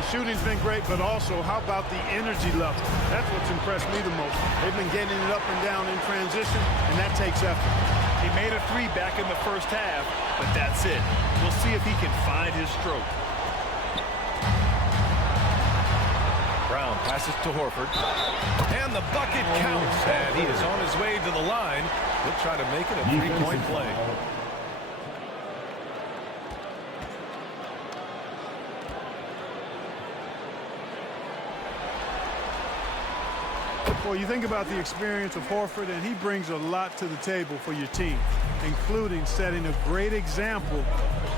The shooting's been great, but also, how about the energy level? That's what's impressed me the most. They've been getting it up and down in transition, and that takes effort. He made a 3 back in the first half, but that's it. We'll see if he can find his stroke. Brown passes to Horford. And the bucket counts. And he is on his way to the line. He'll try to make it a 3-point play. Well, you think about the experience of Horford, and he brings a lot to the table for your team, including setting a great example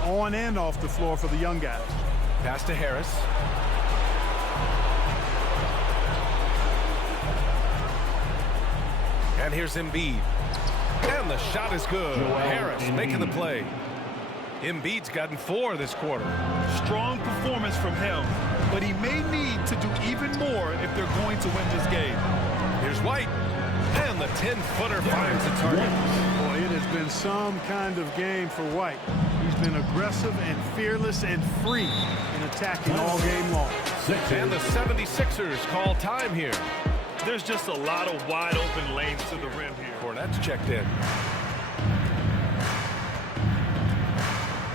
on and off the floor for the young guys. Pass to Harris. And here's Embiid. And the shot is good. Harris making the play. Embiid's gotten 4 this quarter. Strong performance from him, but he may need to do even more if they're going to win this game. Here's White. And the 10-footer finds the target. Boy, it has been some kind of game for White. He's been aggressive and fearless and free in attacking all game long. And the 76ers call time here. There's just a lot of wide open lanes to the rim here. Cornette's checked in.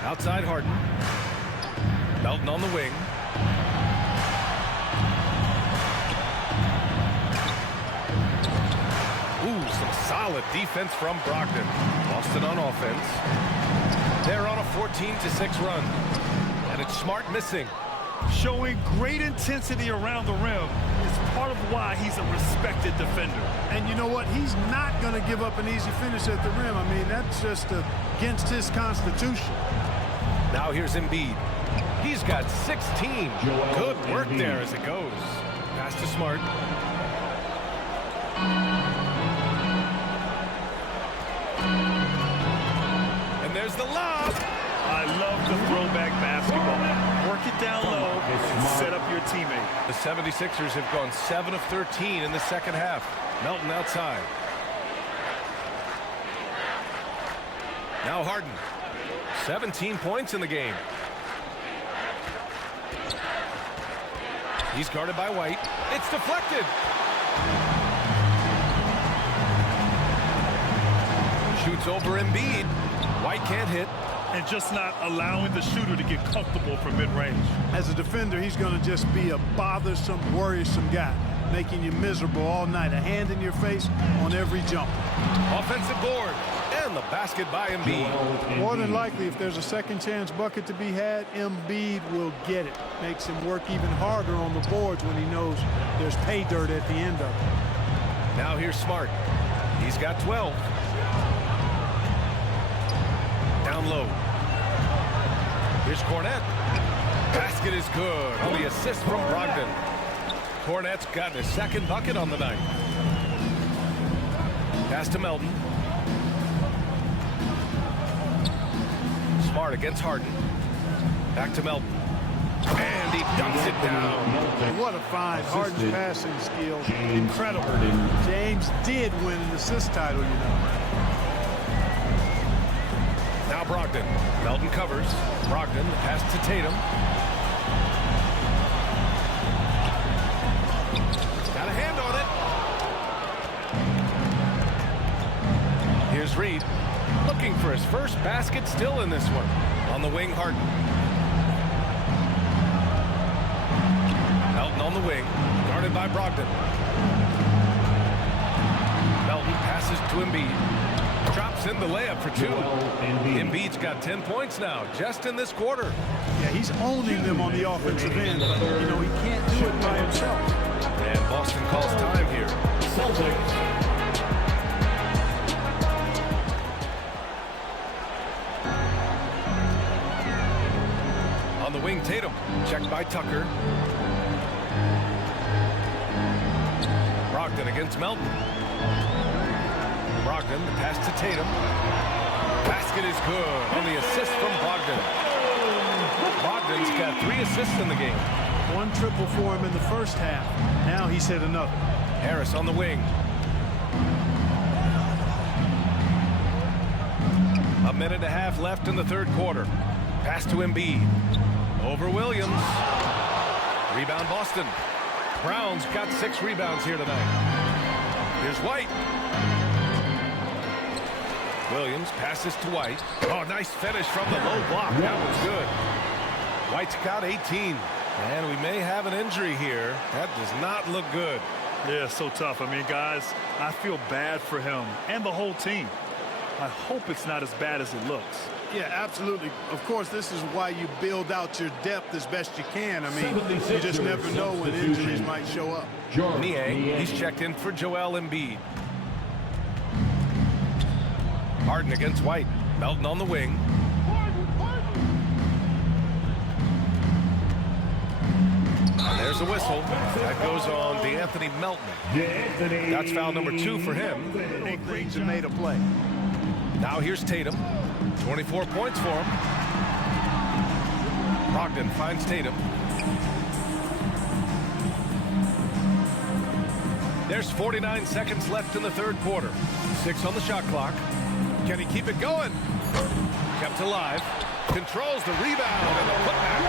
Outside Harden. Melton on the wing. Ooh, some solid defense from Brogdon. Boston on offense. They're on a 14-6 run. And it's Smart missing. Showing great intensity around the rim is part of why he's a respected defender. And you know what? He's not going to give up an easy finish at the rim. I mean, that's just against his constitution. Now here's Embiid. He's got 16. Good work there as it goes. Pass to Smart. And there's the lob. I love the throwback basketball. Work it down low and set up your teammate. The 76ers have gone 7 of 13 in the second half. Melton outside. Now Harden. 17 points in the game. He's guarded by White. It's deflected. Shoots over Embiid. White can't hit. And just not allowing the shooter to get comfortable from mid-range. As a defender, he's going to just be a bothersome, worrisome guy, making you miserable all night. A hand in your face on every jump. Offensive board. And the basket by Embiid. More than likely, if there's a second chance bucket to be had, Embiid will get it. Makes him work even harder on the boards when he knows there's pay dirt at the end of it. Now here's Smart. He's got 12. Down low. Here's Cornette. Basket is good on the assist from Brogdon. Cornette's gotten his second bucket on the night. Pass to Melton. Smart against Harden. Back to Melton. And he dunks it down. What a find. Harden's passing skill. Incredible. James did win an assist title, you know. Now Brogdon. Melton covers. Brogdon, the pass to Tatum. Got a hand on it. Here's Reed. Looking for his first basket still in this one. On the wing, Harden. Melton on the wing. Guarded by Brogdon. Melton passes to Embiid. Drops in the layup for 2. Embiid's got 10 points now, just in this quarter. Yeah, he's owning them on the offensive end, but, you know, he can't do it by himself. And Boston calls time here. Celtics. On the wing, Tatum. Checked by Tucker. Brogdon against Melton. Brogdon, the pass to Tatum. Basket is good on the assist from Brogdon. Brogdon's got 3 assists in the game. 1 triple for him in the first half. Now he's hit another. Harris on the wing. A minute and a half left in the third quarter. Pass to Embiid. Over Williams. Rebound Boston. Brown's got 6 rebounds here tonight. Here's White. Williams passes to White. Oh, nice finish from the low block. That was good. White's got 18. And we may have an injury here. That does not look good. Yeah, so tough. I mean, guys, I feel bad for him and the whole team. I hope it's not as bad as it looks. Yeah, absolutely. Of course, this is why you build out your depth as best you can. I mean, you just never know when injuries might show up. Niang, he's checked in for Joel Embiid. Harden against White. Melton on the wing. There's a whistle. That goes on DeAnthony Melton. That's foul number 2 for him. Big things have made a play. Now here's Tatum. 24 points for him. Brogdon finds Tatum. There's 49 seconds left in the third quarter. 6 on the shot clock. Can he keep it going? Kept alive. Controls the rebound and the putback.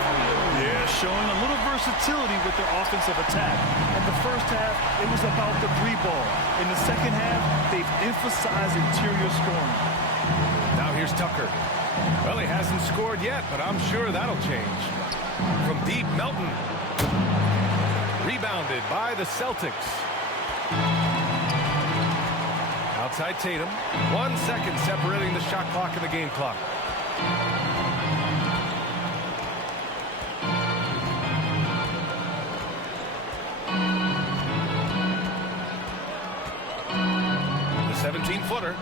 Yeah, showing a little versatility with their offensive attack. In the first half, it was about the 3 ball. In the second half, they've emphasized interior scoring. Now here's Tucker. Well, he hasn't scored yet, but I'm sure that'll change. From deep, Melton. Rebounded by the Celtics. Outside Tatum. 1 second separating the shot clock and the game clock. The 17-footer.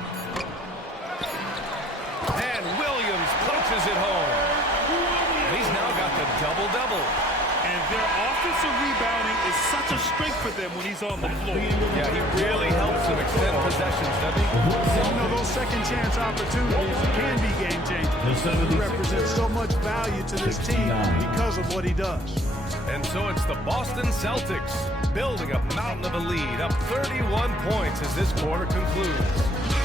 And Williams punches it home. He's now got double-double. And their offensive rebounding is such a strength for them when he's on the floor. Yeah, he really helps them extend possessions, doesn't he? You know, those second chance opportunities can be game changers. He represents so much value to this team because of what he does. And so it's the Boston Celtics building a mountain of a lead, up 31 points as this quarter concludes.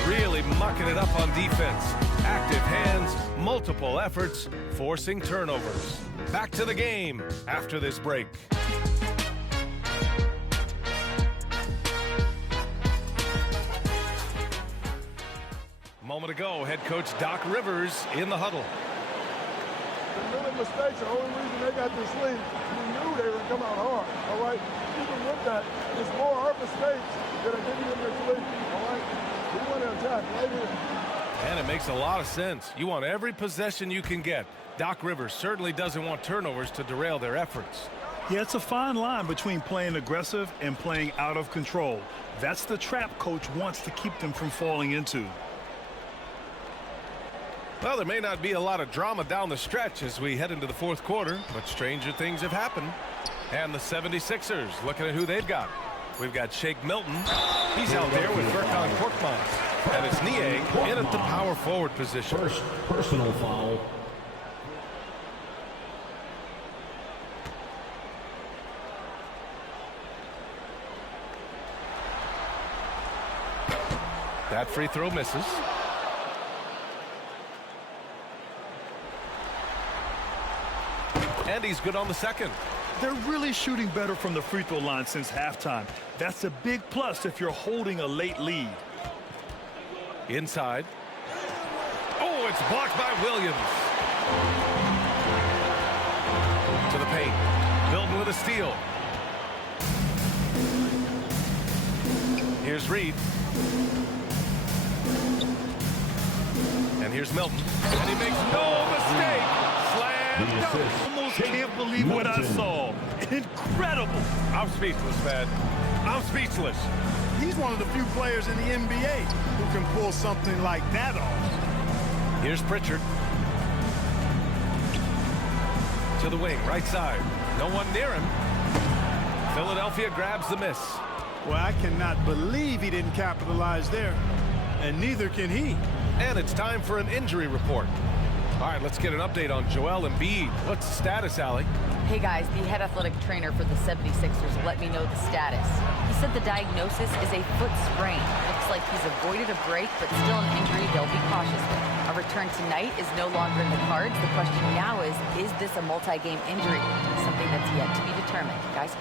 Really mucking it up on defense. Active hands, multiple efforts, forcing turnovers. Back to the game after this break. A moment ago, head coach Doc Rivers in the huddle. The little mistakes are the only reason they got this lead. We knew they were going to come out hard, all right? Even with that, it's more our mistakes that are giving them this lead, all right? We want to attack right here. And it makes a lot of sense. You want every possession you can get. Doc Rivers certainly doesn't want turnovers to derail their efforts. Yeah, it's a fine line between playing aggressive and playing out of control. That's the trap coach wants to keep them from falling into. Well, there may not be a lot of drama down the stretch as we head into the fourth quarter, but stranger things have happened. And the 76ers, looking at who they've got. We've got Shake Milton. He's out there with Furkan Korkmaz. And it's Nie in at the power forward position. First personal foul. That free throw misses. And he's good on the second. They're really shooting better from the free throw line since halftime. That's a big plus if you're holding a late lead. Inside. Oh, it's blocked by Williams. To the paint. Milton with a steal. Here's Reed. And here's Milton. And he makes no mistake. Slam dunk. Almost can't believe what I saw. Incredible. I'm speechless, man. I'm speechless. He's one of the few players in the NBA who can pull something like that off. Here's Pritchard. To the wing, right side. No one near him. Philadelphia grabs the miss. Well, I cannot believe he didn't capitalize there. And neither can he. And it's time for an injury report. All right, let's get an update on Joel Embiid. What's the status, Allie? Hey guys, the head athletic trainer for the 76ers let me know the status. He said the diagnosis is a foot sprain. Looks like he's avoided a break, but still an injury they'll be cautious with. A return tonight is no longer in the cards. The question now is this a multi-game injury? Something that's yet to be determined. Guys?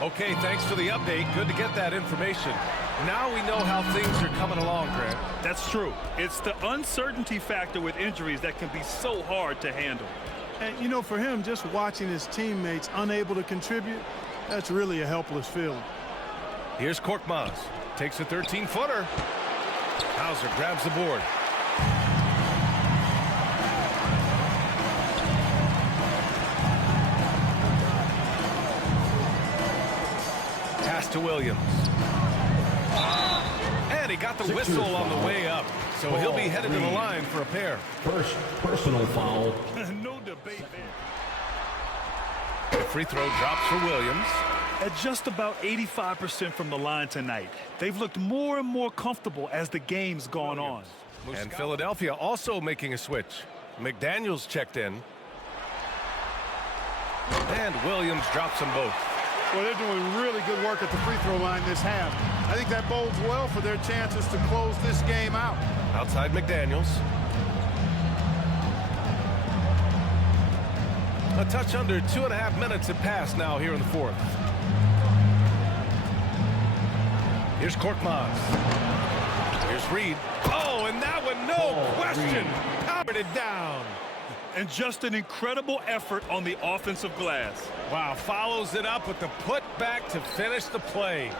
Okay, thanks for the update. Good to get that information. Now we know how things are coming along, Grant. That's true. It's the uncertainty factor with injuries that can be so hard to handle. And, you know, for him, just watching his teammates unable to contribute, that's really a helpless feeling. Here's Korkmaz. Takes a 13-footer. Hauser grabs the board. Pass to Williams. And he got the whistle on the way up. So he'll be headed to the line for a pair. First personal foul. No debate there. The free throw drops for Williams. At just about 85% from the line tonight, they've looked more and more comfortable as the game's gone on. And Philadelphia also making a switch. McDaniels checked in. And Williams drops them both. Well, they're doing really good work at the free throw line this half. I think that bodes well for their chances to close this game out. Outside McDaniels. A touch under 2.5 minutes have passed now here in the fourth. Here's Korkmaz. Here's Reed. Oh, and that one, no question, powered it down. And just an incredible effort on the offensive glass. Wow, follows it up with the putback to finish the play.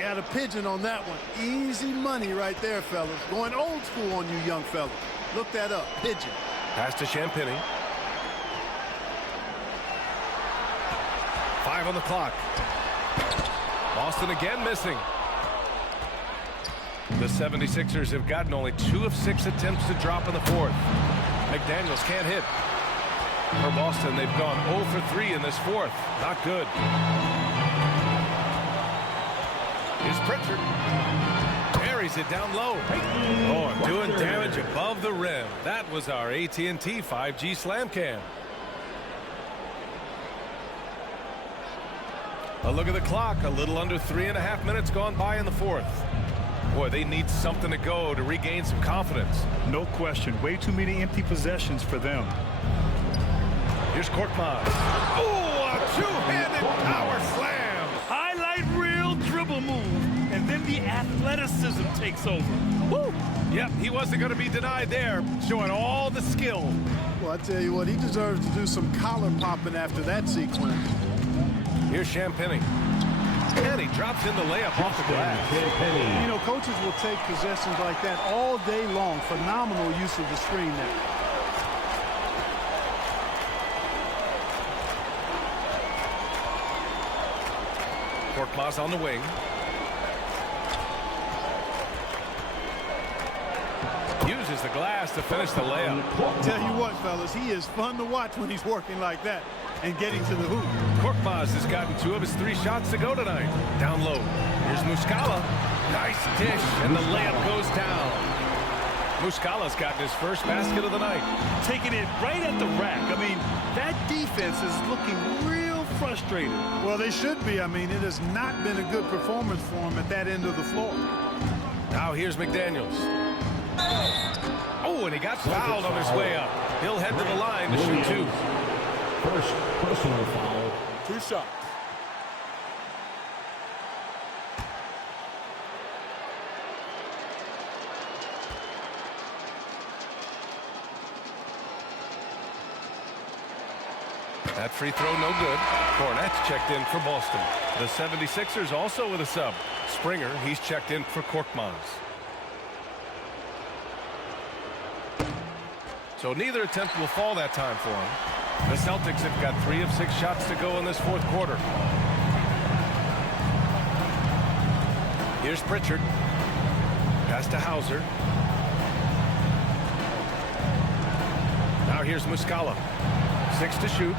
Got a pigeon on that one. Easy money right there, fellas. Going old school on you young fellas. Look that up, pigeon. Pass to Champagny. 5 on the clock. Boston again missing. The 76ers have gotten only 2 of 6 attempts to drop in the fourth. McDaniels can't hit. For Boston, they've gone 0 for 3 in this fourth. Not good. Here's Pritchard. Carries it down low. Oh, doing damage above the rim. That was our AT&T 5G Slam Cam. A look at the clock. A little under 3.5 minutes gone by in the fourth. Boy, they need something to go to regain some confidence. No question. Way too many empty possessions for them. Here's Korkmaz. Oh, a two-handed power slam. Highlight reel dribble move, and then the athleticism takes over. Woo! Yep, he wasn't going to be denied there, showing all the skill. Well, I tell you what, he deserves to do some collar popping after that sequence. Here's Champagny. And he drops in the layup off the glass. You know, coaches will take possessions like that all day long. Phenomenal use of the screen there. Korkmaz on the wing. Uses the glass to finish the layup. Tell you what, fellas, he is fun to watch when he's working like that and getting to the hoop. Korkmaz has gotten 2 of his 3 shots to go tonight. Down low. Here's Muscala. Nice dish, and the layup goes down. Muscala's gotten his first basket of the night. Taking it right at the rack. I mean, that defense is looking real frustrated. Well, they should be. I mean, it has not been a good performance for him at that end of the floor. Now here's McDaniels. Oh, and he got fouled on his way up. He'll head to the line to shoot 2. First personal foul. 2 shots. That free throw no good. Cornette's checked in for Boston. The 76ers also with a sub. Springer, he's checked in for Korkmaz. So neither attempt will fall that time for him. The Celtics have got 3 of 6 shots to go in this fourth quarter. Here's Pritchard. Pass to Hauser. Now here's Muscala. 6 to shoot.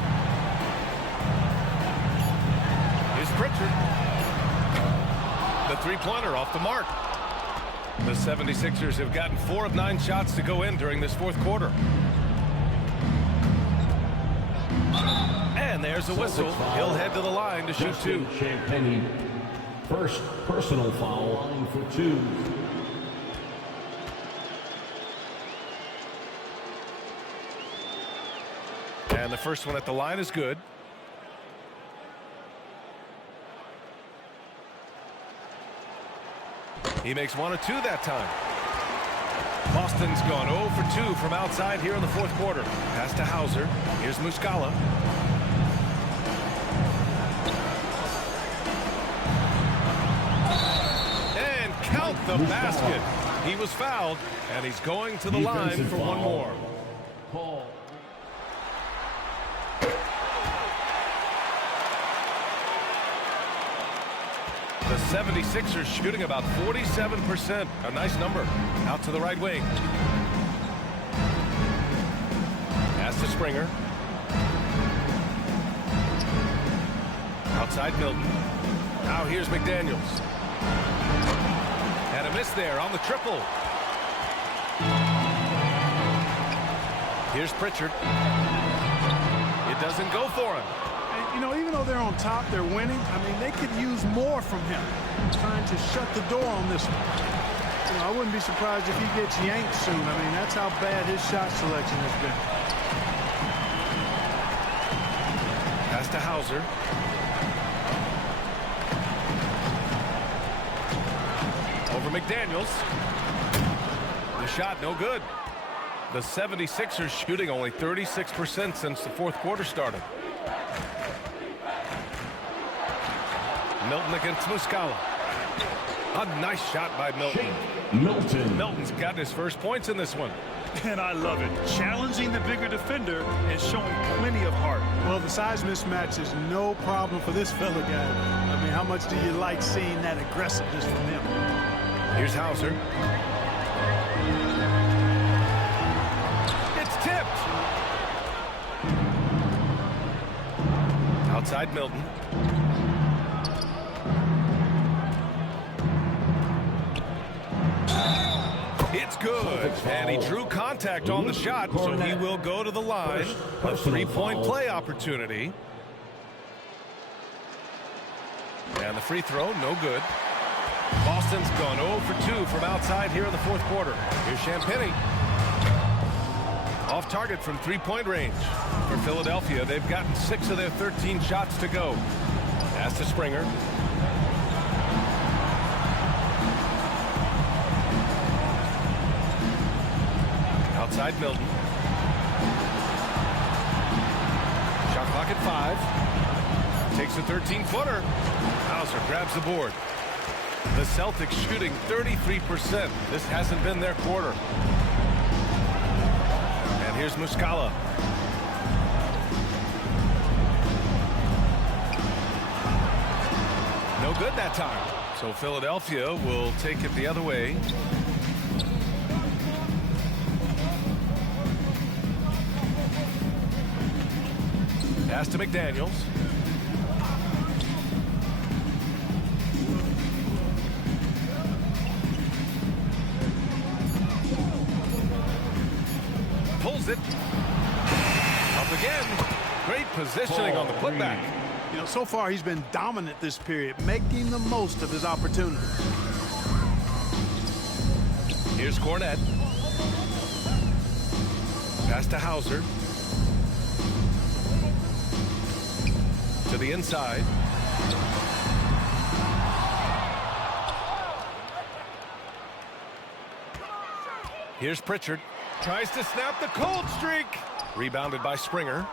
Here's Pritchard. The three-pointer off the mark. The 76ers have gotten 4 of 9 shots to go in during this fourth quarter. And there's a whistle. He'll head to the line to shoot 2. Champagny, first personal foul, line for 2. And the first one at the line is good. He makes 1 of 2 that time. Boston's gone 0 for 2 from outside here in the fourth quarter. Pass to Hauser. Here's Muscala. And count the basket. He was fouled, and he's going to the line for 1 more. Call. The 76ers shooting about 47%. A nice number. Out to the right wing. Pass to Springer. Outside Milton. Now here's McDaniels. And a miss there on the triple. Here's Pritchard. It doesn't go for him. You know, even though they're on top, they're winning. I mean, they could use more from him. Trying to shut the door on this one. You know, I wouldn't be surprised if he gets yanked soon. I mean, that's how bad his shot selection has been. Pass to Hauser. Over McDaniels. The shot no good. The 76ers shooting only 36% since the fourth quarter started. Milton against Muscala. A nice shot by Milton. Milton's gotten his first points in this one. And I love it. Challenging the bigger defender and showing plenty of heart. Well, the size mismatch is no problem for this fella guy. I mean, how much do you like seeing that aggressiveness from him? Here's Hauser. It's tipped. Outside Milton. It's good, and he drew contact on the shot, so he will go to the line. A 3-point play opportunity. And the free throw, no good. Boston's gone 0 for 2 from outside here in the fourth quarter. Here's Champagnie. Off target from 3-point range. For Philadelphia, they've gotten 6 of their 13 shots to go. Pass to Springer. Outside Milton. Shot clock at 5. Takes a 13-footer. Hauser grabs the board. The Celtics shooting 33%. This hasn't been their quarter. And here's Muscala. No good that time. So Philadelphia will take it the other way. Pass to McDaniels. Pulls it. Up again. Great positioning on the putback. You know, so far he's been dominant this period, making the most of his opportunities. Here's Cornette. Pass to Hauser. To the inside. Here's Pritchard. Tries to snap the cold streak. Rebounded by Springer.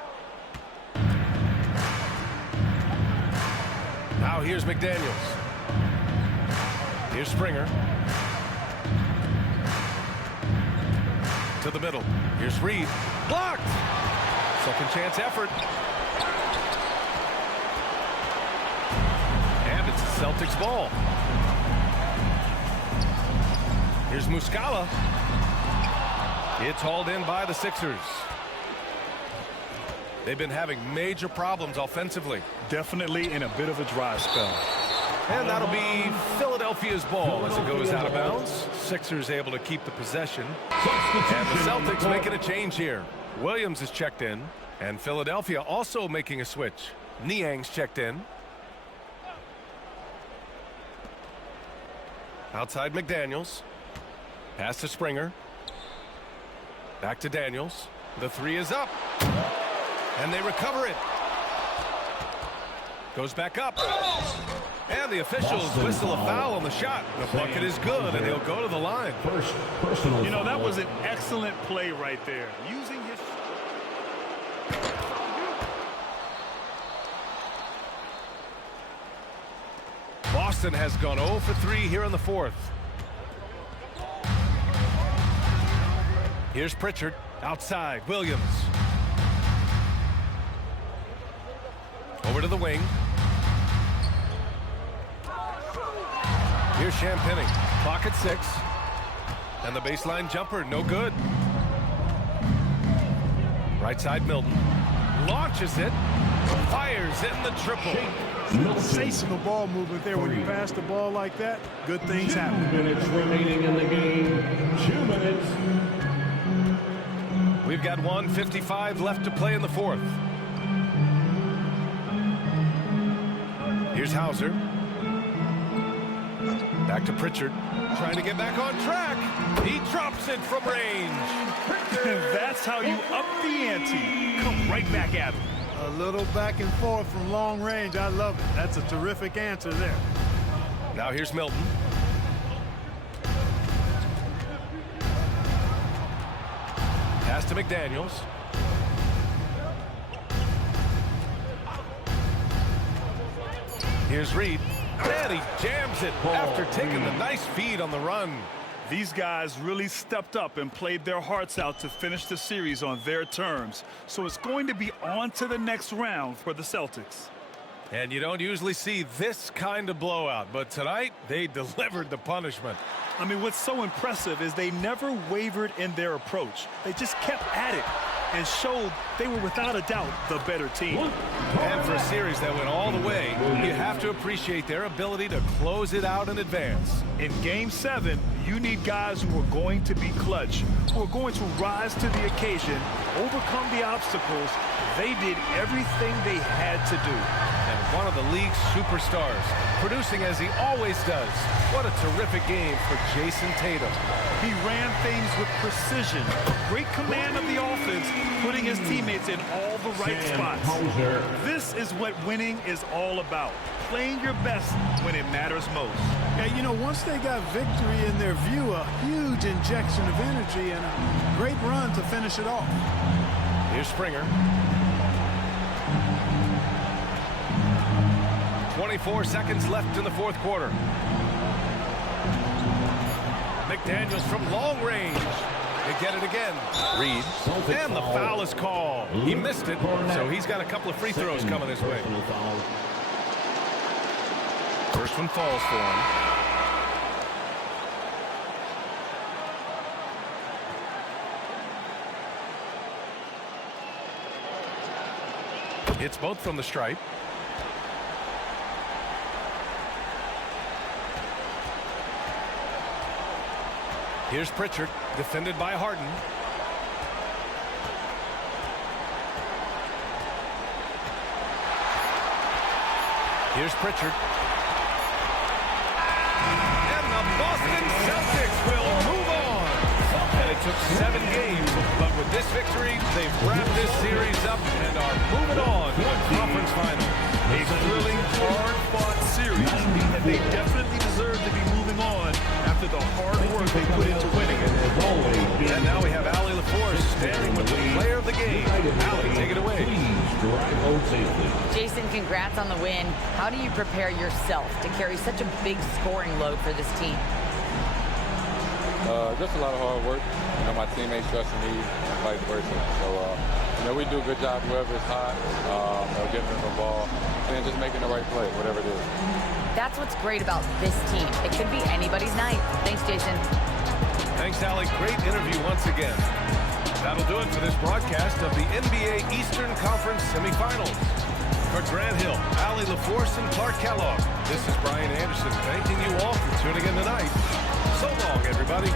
Now here's McDaniels. Here's Springer. To the middle. Here's Reed. Blocked. Second chance effort. And it's the Celtics ball. Here's Muscala. It's hauled in by the Sixers. They've been having major problems offensively. Definitely in a bit of a dry spell. And that'll be Philadelphia's ball as it goes out of bounds. Sixers able to keep the possession. And the Celtics making a change here. Williams is checked in. And Philadelphia also making a switch. Niang's checked in. Outside McDaniels. Pass to Springer. Back to Daniels. The three is up. And they recover it. Goes back up. And the officials whistle a foul on the shot. The bucket is good, and he'll go to the line. You know, that was an excellent play right there. Using his... Boston has gone 0 for 3 here in the fourth. Here's Pritchard. Outside. Williams. Over to the wing. Here's Champagnie. Clock at 6. And the baseline jumper, no good. Right side, Milton. Launches it. Fires in the triple. Sensational ball movement there. When you pass the ball like that, good things happen. 2 minutes remaining in the game. 2 minutes. We've got 1:55 left to play in the fourth. Here's Hauser. Back to Pritchard. Trying to get back on track. He drops it from range. That's how you up the ante. Come right back at him. A little back and forth from long range. I love it. That's a terrific answer there. Now here's Milton. Pass to McDaniels. Here's Reed. And he jams it after taking the nice feed on the run. These guys really stepped up and played their hearts out to finish the series on their terms. So it's going to be on to the next round for the Celtics. And you don't usually see this kind of blowout, but tonight they delivered the punishment. I mean, what's so impressive is they never wavered in their approach. They just kept at it. and showed they were without a doubt the better team. And for a series that went all the way, you have to appreciate their ability to close it out in advance. In Game 7, you need guys who are going to be clutch, who are going to rise to the occasion, overcome the obstacles. They did everything they had to do. And one of the league's superstars, producing as he always does. What a terrific game for Jason Tatum. He ran things with precision, great command of the offense, putting his teammates in all the right spots. This is what winning is all about, playing your best when it matters most. Yeah, you know, once they got victory in their view, a huge injection of energy and a great run to finish it off. Here's Springer. 24 seconds left in the fourth quarter. McDaniels from long range. They get it again. Reed. And the foul is called. He missed it, so he's got a couple of free throws coming his way. First one falls for him. It's both from the stripe. Here's Pritchard, defended by Harden. Here's Pritchard. And the Boston Celtics will move on. And it took 7 games, but with this victory, they've wrapped this series up and are moving on to the conference final. A thrilling, hard-fought series, and they definitely deserve to be moving on after the hard work they put into winning it. And now we have Allie LaForce standing with the player of the game. Allie, take it away. Jason, congrats on the win. How do you prepare yourself to carry such a big scoring load for this team? Just a lot of hard work. You know, my teammates trusting me and vice versa. So, you know, we do a good job whoever's hot, you know, getting them the ball, and then just making the right play, whatever it is. That's what's great about this team. It could be anybody's night. Thanks, Jason. Thanks, Allie. Great interview once again. That'll do it for this broadcast of the NBA Eastern Conference semifinals. For Grant Hill, Allie LaForce, and Clark Kellogg, this is Brian Anderson thanking you all for tuning in tonight. So long, everybody.